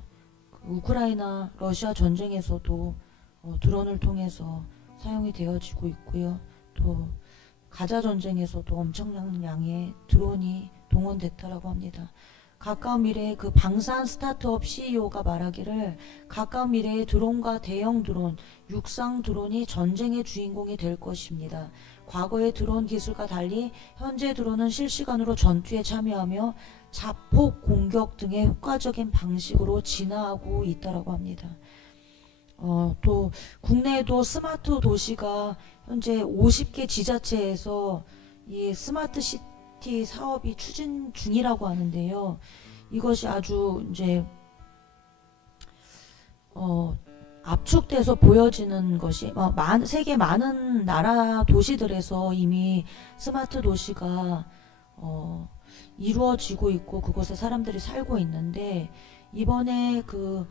우크라이나 러시아 전쟁에서도 드론을 통해서 사용이 되어지고 있고요. 또 가자 전쟁에서도 엄청난 양의 드론이 동원됐다라고 합니다. 가까운 미래에 그 방산 스타트업 CEO가 말하기를 가까운 미래에 드론과 대형 드론, 육상 드론이 전쟁의 주인공이 될 것입니다. 과거의 드론 기술과 달리 현재 드론은 실시간으로 전투에 참여하며 자폭 공격 등의 효과적인 방식으로 진화하고 있다고 합니다. 또 국내에도 스마트 도시가 현재 50개 지자체에서 이 스마트 시티 사업이 추진 중이라고 하는데요. 이것이 아주 이제 압축돼서 보여지는 것이 세계 많은 나라 도시들에서 이미 스마트 도시가 이루어지고 있고 그곳에 사람들이 살고 있는데 이번에 그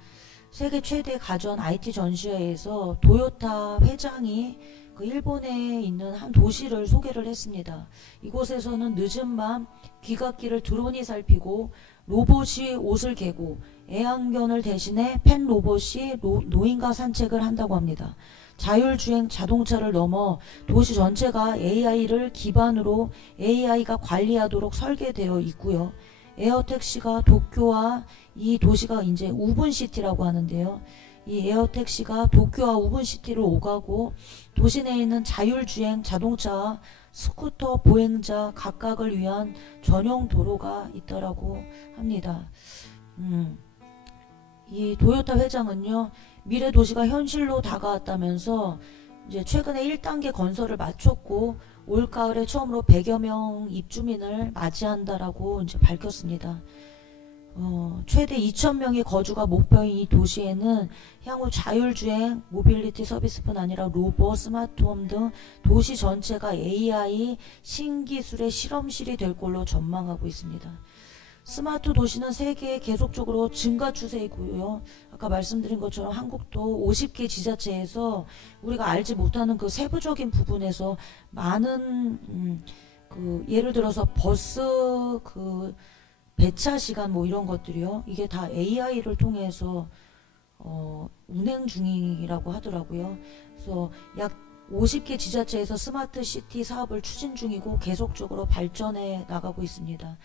세계 최대 가전 IT 전시회에서 도요타 회장이 그 일본에 있는 한 도시를 소개를 했습니다. 이곳에서는 늦은 밤 귀갓길을 드론이 살피고 로봇이 옷을 개고 애완견을 대신해 펫 로봇이 노인과 산책을 한다고 합니다. 자율주행 자동차를 넘어 도시 전체가 AI를 기반으로 AI가 관리하도록 설계되어 있고요. 에어택시가 도쿄와 이 도시가 이제 우분시티라고 하는데요. 이 에어택시가 도쿄와 우분시티를 오가고 도시 내에 있는 자율주행 자동차와 스쿠터 보행자 각각을 위한 전용 도로가 있다라고 합니다. 이 도요타 회장은요, 미래 도시가 현실로 다가왔다면서 이제 최근에 1단계 건설을 마쳤고 올가을에 처음으로 100여 명 입주민을 맞이한다라고 이제 밝혔습니다. 최대 2,000명의 거주가 목표인 이 도시에는 향후 자율주행, 모빌리티 서비스뿐 아니라 로봇, 스마트홈 등 도시 전체가 AI 신기술의 실험실이 될 걸로 전망하고 있습니다. 스마트 도시는 세계에 계속적으로 증가 추세이고요. 아까 말씀드린 것처럼 한국도 50개 지자체에서 우리가 알지 못하는 그 세부적인 부분에서 많은 예를 들어서 버스 배차 시간 뭐 이런 것들이요. 이게 다 AI를 통해서 운행 중이라고 하더라고요. 그래서 약 50개 지자체에서 스마트 시티 사업을 추진 중이고 계속적으로 발전해 나가고 있습니다.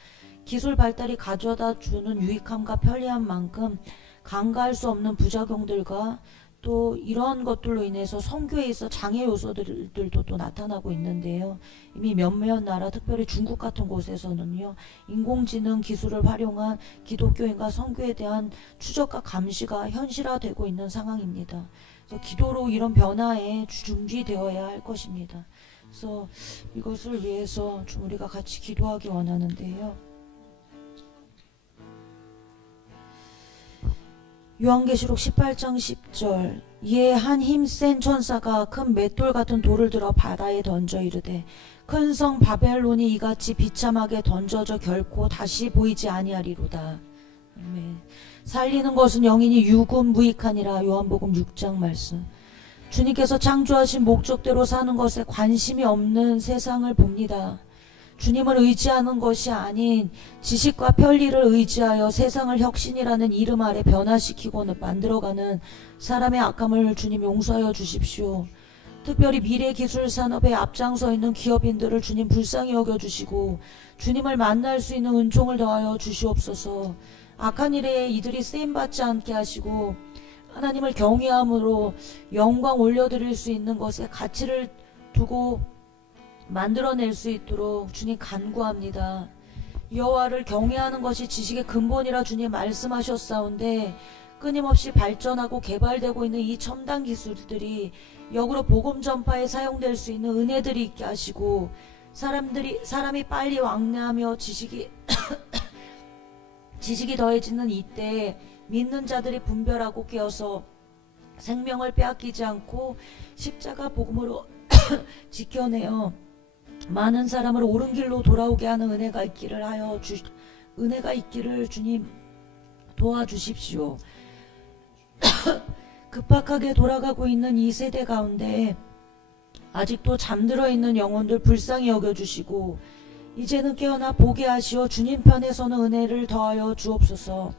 기술 발달이 가져다 주는 유익함과 편리한 만큼 간과할 수 없는 부작용들과 또 이런 것들로 인해서 선교에 있어 장애 요소들도 또 나타나고 있는데요. 이미 몇몇 나라, 특별히 중국 같은 곳에서는요, 인공지능 기술을 활용한 기독교인과 선교에 대한 추적과 감시가 현실화되고 있는 상황입니다. 그래서 기도로 이런 변화에 준비되어야 할 것입니다. 그래서 이것을 위해서 좀 우리가 같이 기도하기 원하는데요. 요한계시록 18장 10절 이에 한 힘센 천사가 큰 맷돌 같은 돌을 들어 바다에 던져 이르되 큰 성 바벨론이 이같이 비참하게 던져져 결코 다시 보이지 아니하리로다. 아멘. 살리는 것은 영이니 육은 무익하니라. 요한복음 6장 말씀. 주님께서 창조하신 목적대로 사는 것에 관심이 없는 세상을 봅니다. 주님을 의지하는 것이 아닌 지식과 편리를 의지하여 세상을 혁신이라는 이름 아래 변화시키고 만들어가는 사람의 악함을 주님 용서하여 주십시오. 특별히 미래기술 산업에 앞장서 있는 기업인들을 주님 불쌍히 여겨주시고 주님을 만날 수 있는 은총을 더하여 주시옵소서. 악한 일에 이들이 쓰임받지 않게 하시고 하나님을 경외함으로 영광 올려드릴 수 있는 것에 가치를 두고 만들어낼 수 있도록 주님 간구합니다. 여호와를 경외하는 것이 지식의 근본이라 주님 말씀하셨사온데 끊임없이 발전하고 개발되고 있는 이 첨단 기술들이 역으로 복음 전파에 사용될 수 있는 은혜들이 있게 하시고 사람이 빨리 왕래하며 지식이 더해지는 이때에 믿는 자들이 분별하고 깨어서 생명을 빼앗기지 않고 십자가 복음으로 지켜내어 많은 사람을 옳은 길로 돌아오게 하는 은혜가 있기를 주님 도와주십시오. 급박하게 돌아가고 있는 이 세대 가운데 아직도 잠들어 있는 영혼들 불쌍히 여겨주시고 이제는 깨어나 보게 하시어 주님 편에 서는 은혜를 더하여 주옵소서.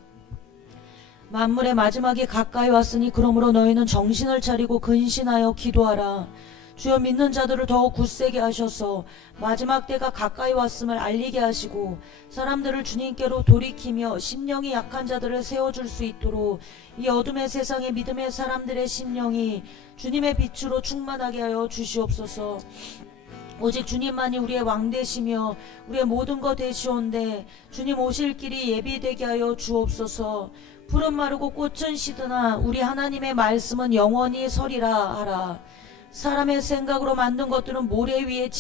만물의 마지막이 가까이 왔으니 그러므로 너희는 정신을 차리고 근신하여 기도하라. 주여 믿는 자들을 더욱 굳세게 하셔서 마지막 때가 가까이 왔음을 알리게 하시고 사람들을 주님께로 돌이키며 심령이 약한 자들을 세워줄 수 있도록 이 어둠의 세상에 믿음의 사람들의 심령이 주님의 빛으로 충만하게 하여 주시옵소서. 오직 주님만이 우리의 왕 되시며 우리의 모든 것 되시온데 주님 오실 길이 예비되게 하여 주옵소서. 풀은 마르고 꽃은 시드나 우리 하나님의 말씀은 영원히 서리라 하라. 사람의 생각으로 만든 것들은 모래 위에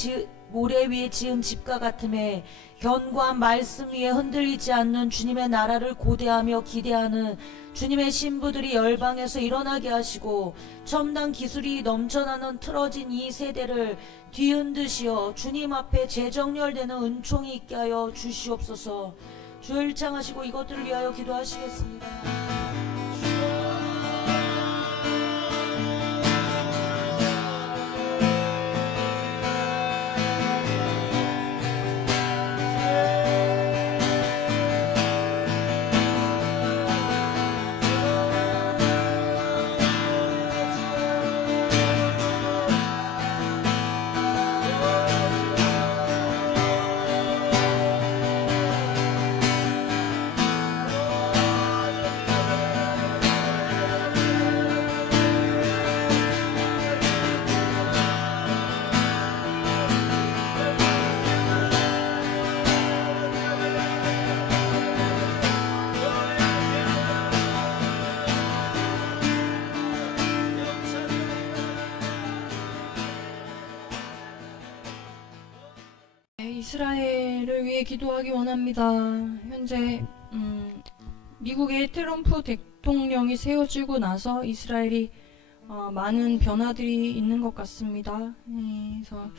지은 집과 같음에 견고한 말씀 위에 흔들리지 않는 주님의 나라를 고대하며 기대하는 주님의 신부들이 열방에서 일어나게 하시고 첨단 기술이 넘쳐나는 틀어진 이 세대를 뒤흔드시어 주님 앞에 재정렬되는 은총이 있게 하여 주시옵소서. 주여 일창하시고 이것들을 위하여 기도하시겠습니다. 이스라엘을 위해 기도하기 원합니다. 현재 미국의 트럼프 대통령이 세워지고 나서 이스라엘이 많은 변화들이 있는 것 같습니다. 그래서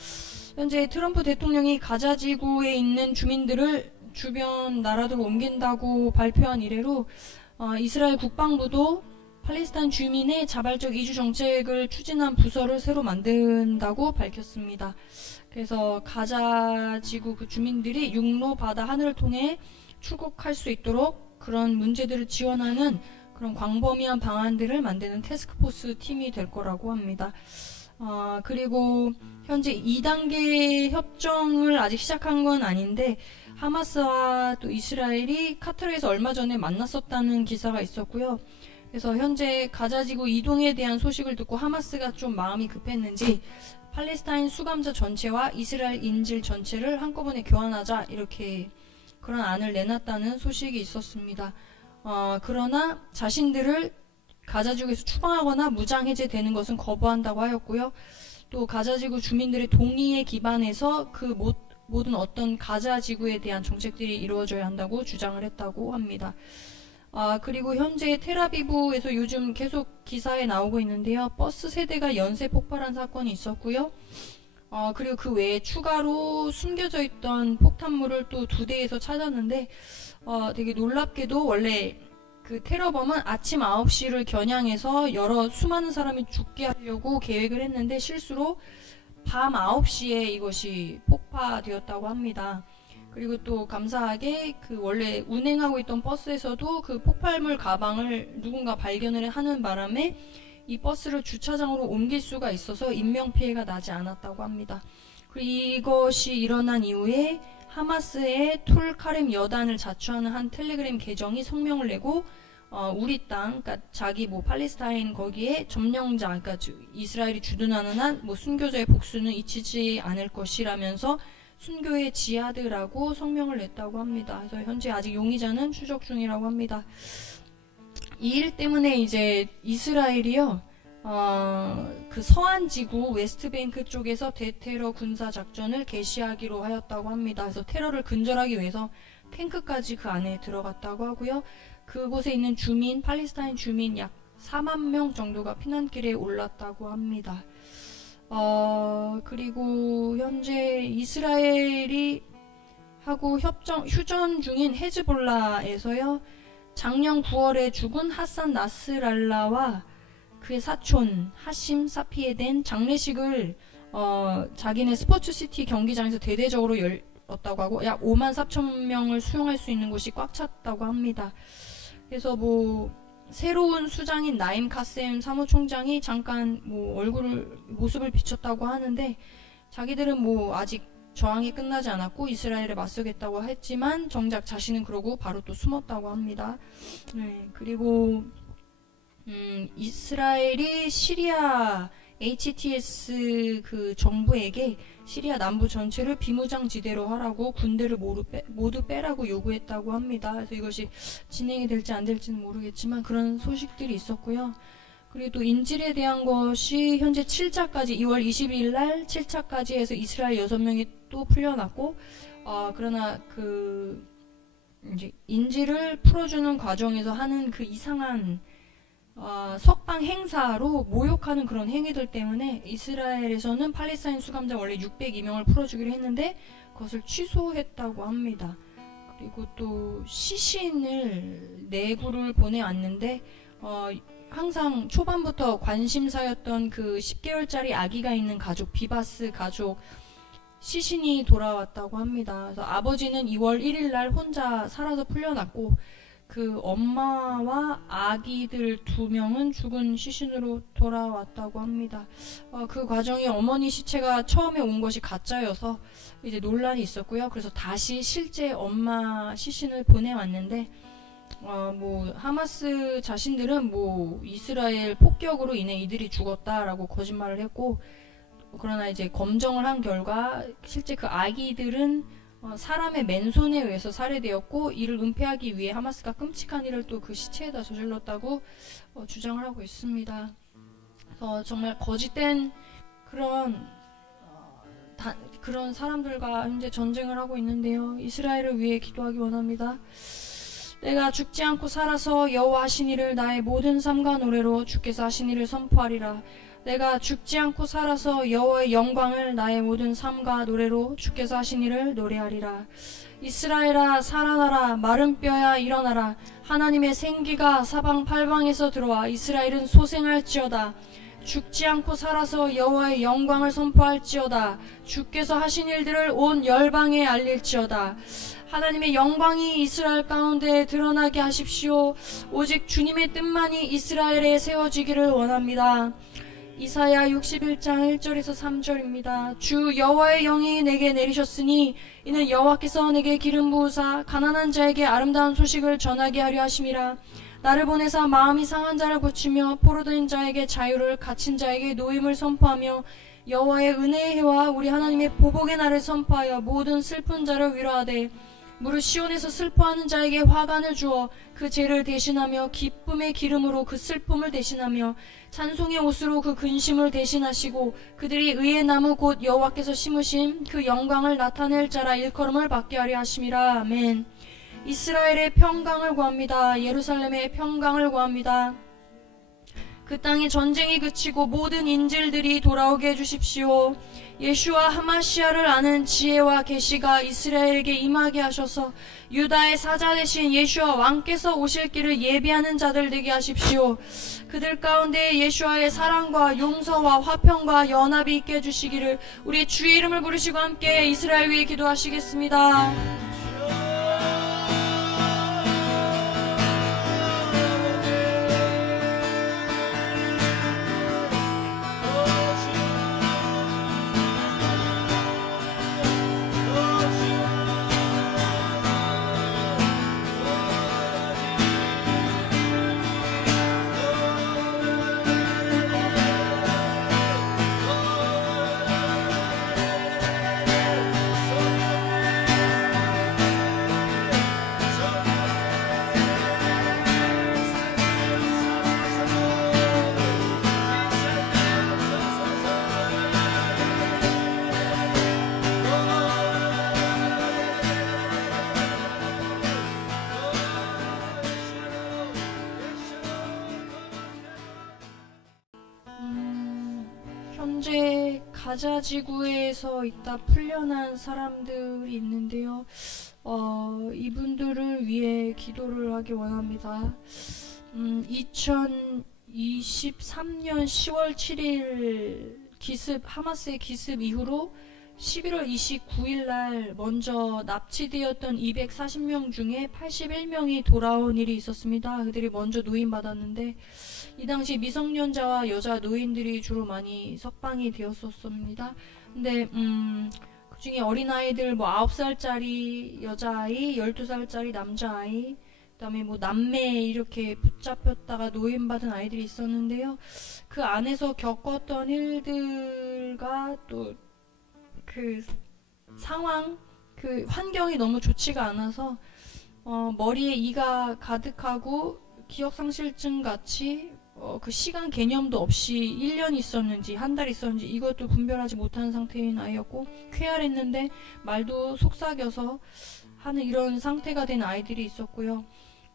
현재 트럼프 대통령이 가자 지구에 있는 주민들을 주변 나라들로 옮긴다고 발표한 이래로 이스라엘 국방부도 팔레스타인 주민의 자발적 이주 정책을 추진한 부서를 새로 만든다고 밝혔습니다. 그래서 가자 지구 그 주민들이 육로, 바다, 하늘을 통해 출국할 수 있도록 그런 문제들을 지원하는 그런 광범위한 방안들을 만드는 태스크포스 팀이 될 거라고 합니다. 그리고 현재 2단계 협정을 아직 시작한 건 아닌데 하마스와 또 이스라엘이 카타르에서 얼마 전에 만났었다는 기사가 있었고요. 그래서 현재 가자지구 이동에 대한 소식을 듣고 하마스가 좀 마음이 급했는지 팔레스타인 수감자 전체와 이스라엘 인질 전체를 한꺼번에 교환하자 이렇게 그런 안을 내놨다는 소식이 있었습니다. 그러나 자신들을 가자지구에서 추방하거나 무장 해제되는 것은 거부한다고 하였고요. 또 가자지구 주민들의 동의에 기반해서 그 모든 어떤 가자지구에 대한 정책들이 이루어져야 한다고 주장을 했다고 합니다. 그리고 현재 텔아비브에서 요즘 계속 기사에 나오고 있는데요. 버스 세대가 연쇄 폭발한 사건이 있었고요. 그리고 그 외에 추가로 숨겨져 있던 폭탄물을 또 2대에서 찾았는데, 되게 놀랍게도 원래 그 테러범은 아침 9시를 겨냥해서 수많은 사람이 죽게 하려고 계획을 했는데 실수로 밤 9시에 이것이 폭파되었다고 합니다. 그리고 또 감사하게 그 원래 운행하고 있던 버스에서도 그 폭발물 가방을 누군가 발견을 하는 바람에 이 버스를 주차장으로 옮길 수가 있어서 인명피해가 나지 않았다고 합니다. 그리고 이것이 일어난 이후에 하마스의 툴카렘 여단을 자처하는 한 텔레그램 계정이 성명을 내고 우리 땅, 그러니까 자기 팔레스타인 거기에 점령자, 그러니까 이스라엘이 주둔하는 한 순교자의 복수는 잊히지 않을 것이라면서 순교의 지하드라고 성명을 냈다고 합니다. 그래서 현재 아직 용의자는 추적 중이라고 합니다. 이 일 때문에 이제 이스라엘이요, 그 서한 지구 웨스트뱅크 쪽에서 대테러 군사 작전을 개시하기로 하였다고 합니다. 그래서 테러를 근절하기 위해서 탱크까지 그 안에 들어갔다고 하고요. 그곳에 있는 주민, 팔레스타인 주민 약 4만 명 정도가 피난길에 올랐다고 합니다. 그리고 현재 이스라엘이 하고 휴전 중인 헤즈볼라에서요, 작년 9월에 죽은 하산 나스랄라와 그의 사촌 하심 사피에 된 장례식을 자기네 스포츠시티 경기장에서 대대적으로 열었다고 하고 약 5만 4천 명을 수용할 수 있는 곳이 꽉 찼다고 합니다. 그래서 새로운 수장인 나임 카셈 사무총장이 잠깐 모습을 비췄다고 하는데, 자기들은 아직 저항이 끝나지 않았고 이스라엘에 맞서겠다고 했지만 정작 자신은 그러고 바로 또 숨었다고 합니다. 네, 그리고 이스라엘이 시리아 HTS 그 정부에게 시리아 남부 전체를 비무장지대로 하라고 군대를 모두 빼라고 요구했다고 합니다. 그래서 이것이 진행이 될지 안 될지는 모르겠지만 그런 소식들이 있었고요. 그리고 또 인질에 대한 것이 현재 7차까지 2월 22일 날 7차까지 해서 이스라엘 6명이 또 풀려났고, 그러나 그 이제 인질을 풀어주는 과정에서 하는 그 이상한 석방 행사로 모욕하는 그런 행위들 때문에 이스라엘에서는 팔레스타인 수감자 원래 602명을 풀어주기로 했는데 그것을 취소했다고 합니다. 그리고 또 시신을 내구를 보내왔는데 항상 초반부터 관심사였던 그 10개월짜리 아기가 있는 가족, 비바스 가족 시신이 돌아왔다고 합니다. 그래서 아버지는 2월 1일 날 혼자 살아서 풀려났고 그 엄마와 아기들 2명은 죽은 시신으로 돌아왔다고 합니다. 그 과정에 어머니 시체가 처음에 온 것이 가짜여서 이제 논란이 있었고요. 그래서 다시 실제 엄마 시신을 보내왔는데 하마스 자신들은 이스라엘 폭격으로 인해 이들이 죽었다라고 거짓말을 했고, 그러나 이제 검정을 한 결과 실제 그 아기들은 사람의 맨손에 의해서 살해되었고 이를 은폐하기 위해 하마스가 끔찍한 일을 또 그 시체에다 저질렀다고 주장을 하고 있습니다. 그래서 정말 거짓된 그런 사람들과 현재 전쟁을 하고 있는데요. 이스라엘을 위해 기도하기 원합니다. 내가 죽지 않고 살아서 여호와 하신 일을 나의 모든 삶과 노래로 주께서 하신 일을 선포하리라. 내가 죽지 않고 살아서 여호와의 영광을 나의 모든 삶과 노래로 주께서 하신 일을 노래하리라. 이스라엘아 살아나라. 마른 뼈야 일어나라. 하나님의 생기가 사방팔방에서 들어와 이스라엘은 소생할지어다. 죽지 않고 살아서 여호와의 영광을 선포할지어다. 주께서 하신 일들을 온 열방에 알릴지어다. 하나님의 영광이 이스라엘 가운데 드러나게 하십시오. 오직 주님의 뜻만이 이스라엘에 세워지기를 원합니다. 이사야 61장 1절에서 3절입니다. 주 여호와의 영이 내게 내리셨으니 이는 여호와께서 내게 기름 부으사 가난한 자에게 아름다운 소식을 전하게 하려 하심이라. 나를 보내사 마음이 상한 자를 고치며 포로된 자에게 자유를, 갇힌 자에게 노임을 선포하며 여호와의 은혜의 해와 우리 하나님의 보복의 날을 선포하여 모든 슬픈 자를 위로하되 무릇 시온에서 슬퍼하는 자에게 화관을 주어 그 죄를 대신하며 기쁨의 기름으로 그 슬픔을 대신하며 찬송의 옷으로 그 근심을 대신하시고 그들이 의의 나무 곧 여호와께서 심으신 그 영광을 나타낼 자라 일컬음을 받게 하려 하심이라. 아멘. 이스라엘의 평강을 구합니다. 예루살렘의 평강을 구합니다. 그 땅에 전쟁이 그치고 모든 인질들이 돌아오게 해주십시오. 예슈와 하마시아를 아는 지혜와 계시가 이스라엘에게 임하게 하셔서 유다의 사자 되신 예슈와 왕께서 오실 길을 예비하는 자들 되게 하십시오. 그들 가운데 예슈와의 사랑과 용서와 화평과 연합이 있게 해주시기를 우리의 주의 이름을 부르시고 함께 이스라엘 위해 기도하시겠습니다. 현재 가자 지구에서 있다 풀려난 사람들이 있는데요. 이분들을 위해 기도를 하기 원합니다. 2023년 10월 7일 하마스의 기습 이후로 11월 29일 날 먼저 납치되었던 240명 중에 81명이 돌아온 일이 있었습니다. 그들이 먼저 노인받았는데 이 당시 미성년자와 여자 노인들이 주로 많이 석방이 되었었습니다. 근데 그 중에 어린아이들 9살짜리 여자아이, 12살짜리 남자아이, 그 다음에 남매 이렇게 붙잡혔다가 노인받은 아이들이 있었는데요. 그 안에서 겪었던 일들과 또 그 상황, 그 환경이 너무 좋지가 않아서 머리에 이가 가득하고 기억상실증 같이 그 시간 개념도 없이 1년 있었는지 한 달 있었는지 이것도 분별하지 못하는 상태인 아이였고 쾌활했는데 말도 속삭여서 하는 이런 상태가 된 아이들이 있었고요.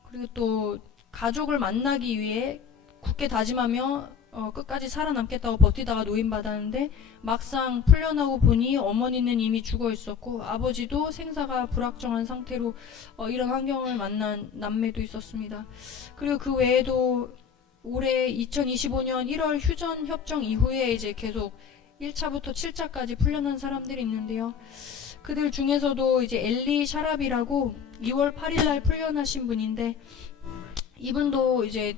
그리고 또 가족을 만나기 위해 굳게 다짐하며 끝까지 살아남겠다고 버티다가 노인받았는데 막상 풀려나고 보니 어머니는 이미 죽어 있었고 아버지도 생사가 불확정한 상태로 이런 환경을 만난 남매도 있었습니다. 그리고 그 외에도 올해 2025년 1월 휴전 협정 이후에 이제 계속 1차부터 7차까지 풀려난 사람들이 있는데요. 그들 중에서도 이제 엘리 샤랍이라고 2월 8일 날 풀려나신 분인데 이분도 이제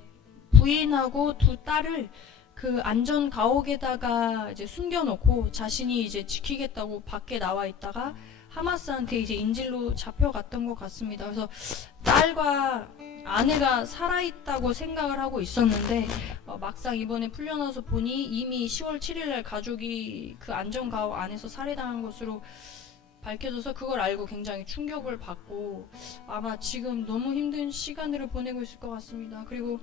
부인하고 두 딸을 그 안전 가옥에다가 이제 숨겨놓고 자신이 이제 지키겠다고 밖에 나와 있다가 하마스한테 이제 인질로 잡혀갔던 것 같습니다. 그래서 딸과 아내가 살아있다고 생각을 하고 있었는데 막상 이번에 풀려나서 보니 이미 10월 7일날 가족이 그 안전 가옥 안에서 살해당한 것으로 밝혀져서 그걸 알고 굉장히 충격을 받고 아마 지금 너무 힘든 시간들을 보내고 있을 것 같습니다. 그리고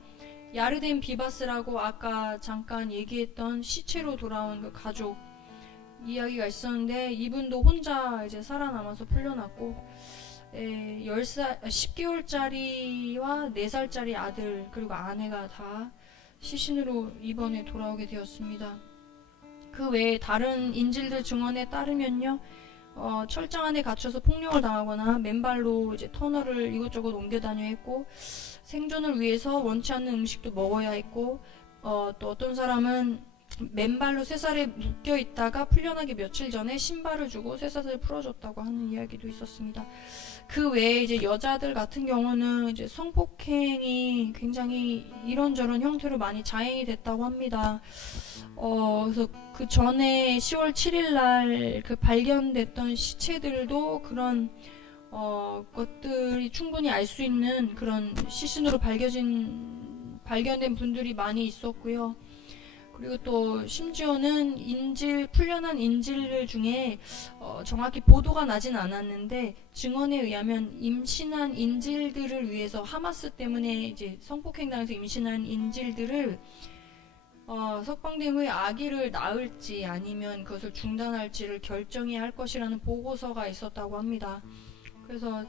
야르덴 비바스라고 아까 잠깐 얘기했던 시체로 돌아온 그 가족 이야기가 있었는데 이분도 혼자 이제 살아남아서 풀려났고 10개월짜리와 4살짜리 아들 그리고 아내가 다 시신으로 이번에 돌아오게 되었습니다. 그 외에 다른 인질들 증언에 따르면요. 철장 안에 갇혀서 폭력을 당하거나 맨발로 이제 터널을 이것저것 옮겨 다녀야 했고 생존을 위해서 원치 않는 음식도 먹어야 했고 또 어떤 사람은 맨발로 쇠사슬에 묶여 있다가 풀려나기 며칠 전에 신발을 주고 쇠사슬을 풀어줬다고 하는 이야기도 있었습니다. 그 외에 이제 여자들 같은 경우는 이제 성폭행이 굉장히 이런저런 형태로 많이 자행이 됐다고 합니다. 그래서 그 전에 10월 7일 날 그 발견됐던 시체들도 그런 것들이 충분히 알 수 있는 그런 시신으로 발견된 분들이 많이 있었고요. 그리고 또 심지어는 풀려난 인질들 중에 정확히 보도가 나진 않았는데 증언에 의하면 임신한 인질들을 위해서 하마스 때문에 이제 성폭행당해서 임신한 인질들을 석방된 후에 아기를 낳을지 아니면 그것을 중단할지를 결정해야 할 것이라는 보고서가 있었다고 합니다. 그래서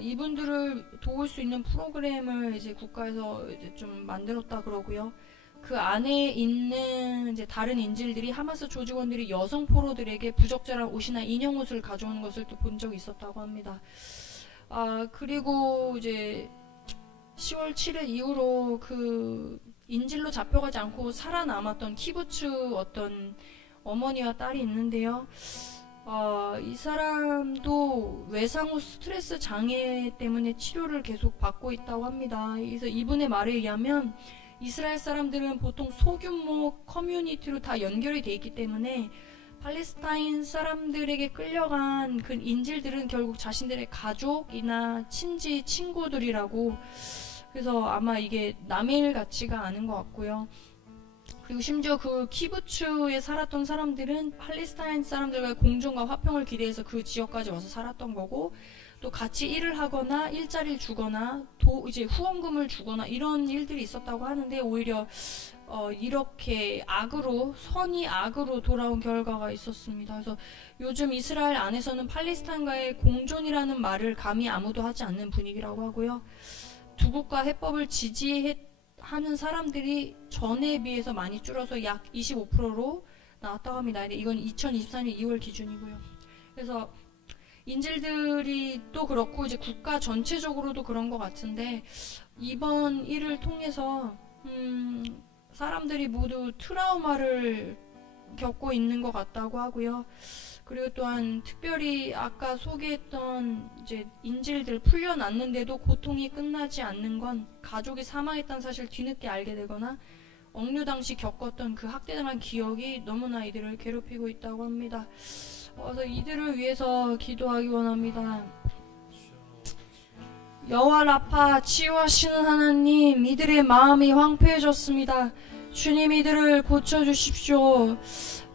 이분들을 도울 수 있는 프로그램을 이제 국가에서 이제 좀 만들었다 그러고요. 그 안에 있는 이제 다른 인질들이 하마스 조직원들이 여성 포로들에게 부적절한 옷이나 인형 옷을 가져오는 것을 또 본 적이 있었다고 합니다. 그리고 이제 10월 7일 이후로 그 인질로 잡혀가지 않고 살아남았던 키부츠 어떤 어머니와 딸이 있는데요. 이 사람도 외상 후 스트레스 장애 때문에 치료를 계속 받고 있다고 합니다. 그래서 이분의 말에 의하면 이스라엘 사람들은 보통 소규모 커뮤니티로 다 연결이 돼 있기 때문에 팔레스타인 사람들에게 끌려간 그 인질들은 결국 자신들의 가족이나 친지, 친구들이라고. 그래서 아마 이게 남의 일 같지가 않은 것 같고요. 그리고 심지어 그 키부츠에 살았던 사람들은 팔레스타인 사람들과의 공존과 화평을 기대해서 그 지역까지 와서 살았던 거고, 또 같이 일을 하거나 일자리를 주거나 이제 후원금을 주거나 이런 일들이 있었다고 하는데, 오히려 이렇게 선이 악으로 돌아온 결과가 있었습니다. 그래서 요즘 이스라엘 안에서는 팔레스타인과의 공존이라는 말을 감히 아무도 하지 않는 분위기라고 하고요. 두 국가 해법을 지지하는 사람들이 전에 비해서 많이 줄어서 약 25%로 나왔다고 합니다. 근데 이건 2024년 2월 기준이고요. 그래서 인질들이 또 그렇고 이제 국가 전체적으로도 그런 것 같은데, 이번 일을 통해서 사람들이 모두 트라우마를 겪고 있는 것 같다고 하고요. 그리고 또한 특별히 아까 소개했던 이제 인질들 풀려났는데도 고통이 끝나지 않는 건 가족이 사망했다는 사실을 뒤늦게 알게 되거나 억류 당시 겪었던 그 학대당한 기억이 너무나 이들을 괴롭히고 있다고 합니다. 그래서 이들을 위해서 기도하기 원합니다. 여호와 라파, 치유하시는 하나님, 이들의 마음이 황폐해졌습니다. 주님, 이들을 고쳐주십시오.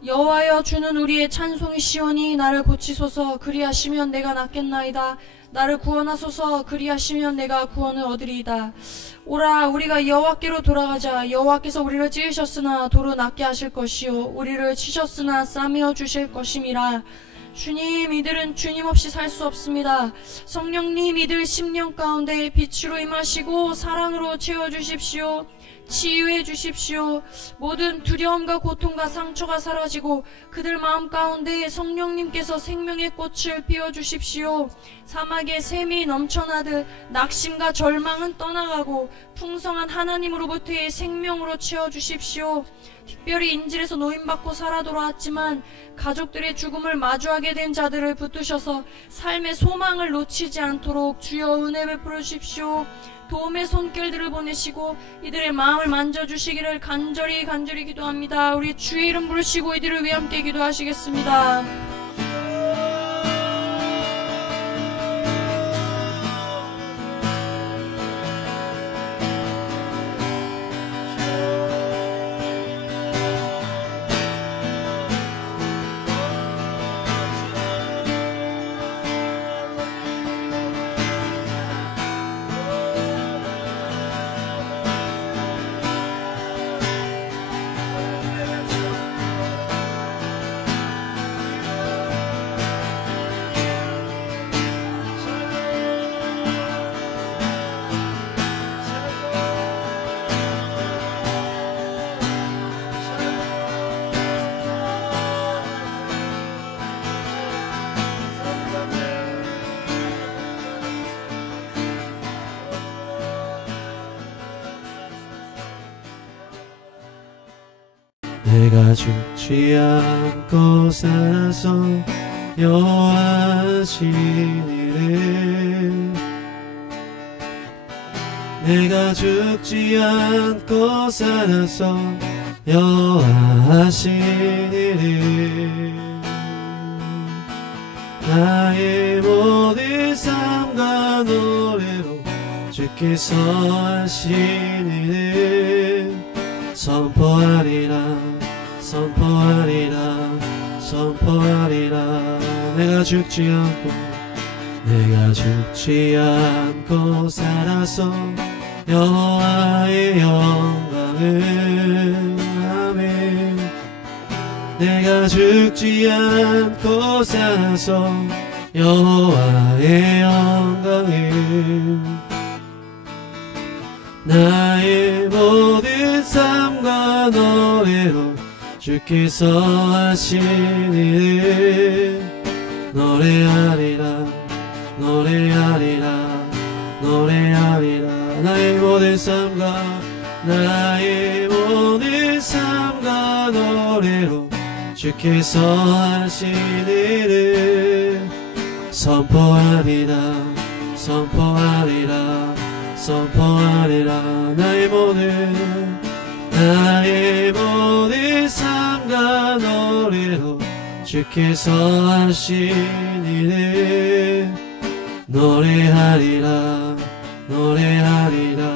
여호와여, 주는 우리의 찬송이시오니 나를 고치소서. 그리하시면 내가 낫겠나이다. 나를 구원하소서. 그리하시면 내가 구원을 얻으리이다. 오라, 우리가 여호와께로 돌아가자. 여호와께서 우리를 찌으셨으나 도로 낫게 하실 것이요 우리를 치셨으나 싸매어 주실 것임이라. 주님, 이들은 주님 없이 살 수 없습니다. 성령님, 이들 심령 가운데 빛으로 임하시고 사랑으로 채워주십시오. 치유해 주십시오. 모든 두려움과 고통과 상처가 사라지고 그들 마음 가운데 성령님께서 생명의 꽃을 피워주십시오. 사막에 샘이 넘쳐나듯 낙심과 절망은 떠나가고 풍성한 하나님으로부터의 생명으로 채워주십시오. 특별히 인질에서 노임받고 살아 돌아왔지만 가족들의 죽음을 마주하게 된 자들을 붙드셔서 삶의 소망을 놓치지 않도록 주여 은혜 베풀어 주십시오. 도움의 손길들을 보내시고 이들의 마음을 만져주시기를 간절히 기도합니다. 우리 주의 이름 부르시고 이들을 위해 함께 기도하시겠습니다. 내가 죽지 않고 살아서 여호와시니를 내가 죽지 않고 살아서 여호와시니를 나의 모든 삶과 노래로 주께서 하신 일을 선포하리라 내가 죽지 않고 살아서 여호와의 영광을 아멘. 내가 죽지 않고 살아서 여호와의 영광을 나의 모든 삶과 노래로 주께서 하신 일을 노래하리라 노래하리라 노래하리라 나의 모든 삶과 나의 모든 삶과 노래로 주께서 하신 일을 선포하리라 선포하리라 선포하리라 나의 모든 삶과 노래로 주께서 하신 일을 노래하리라 노래하리라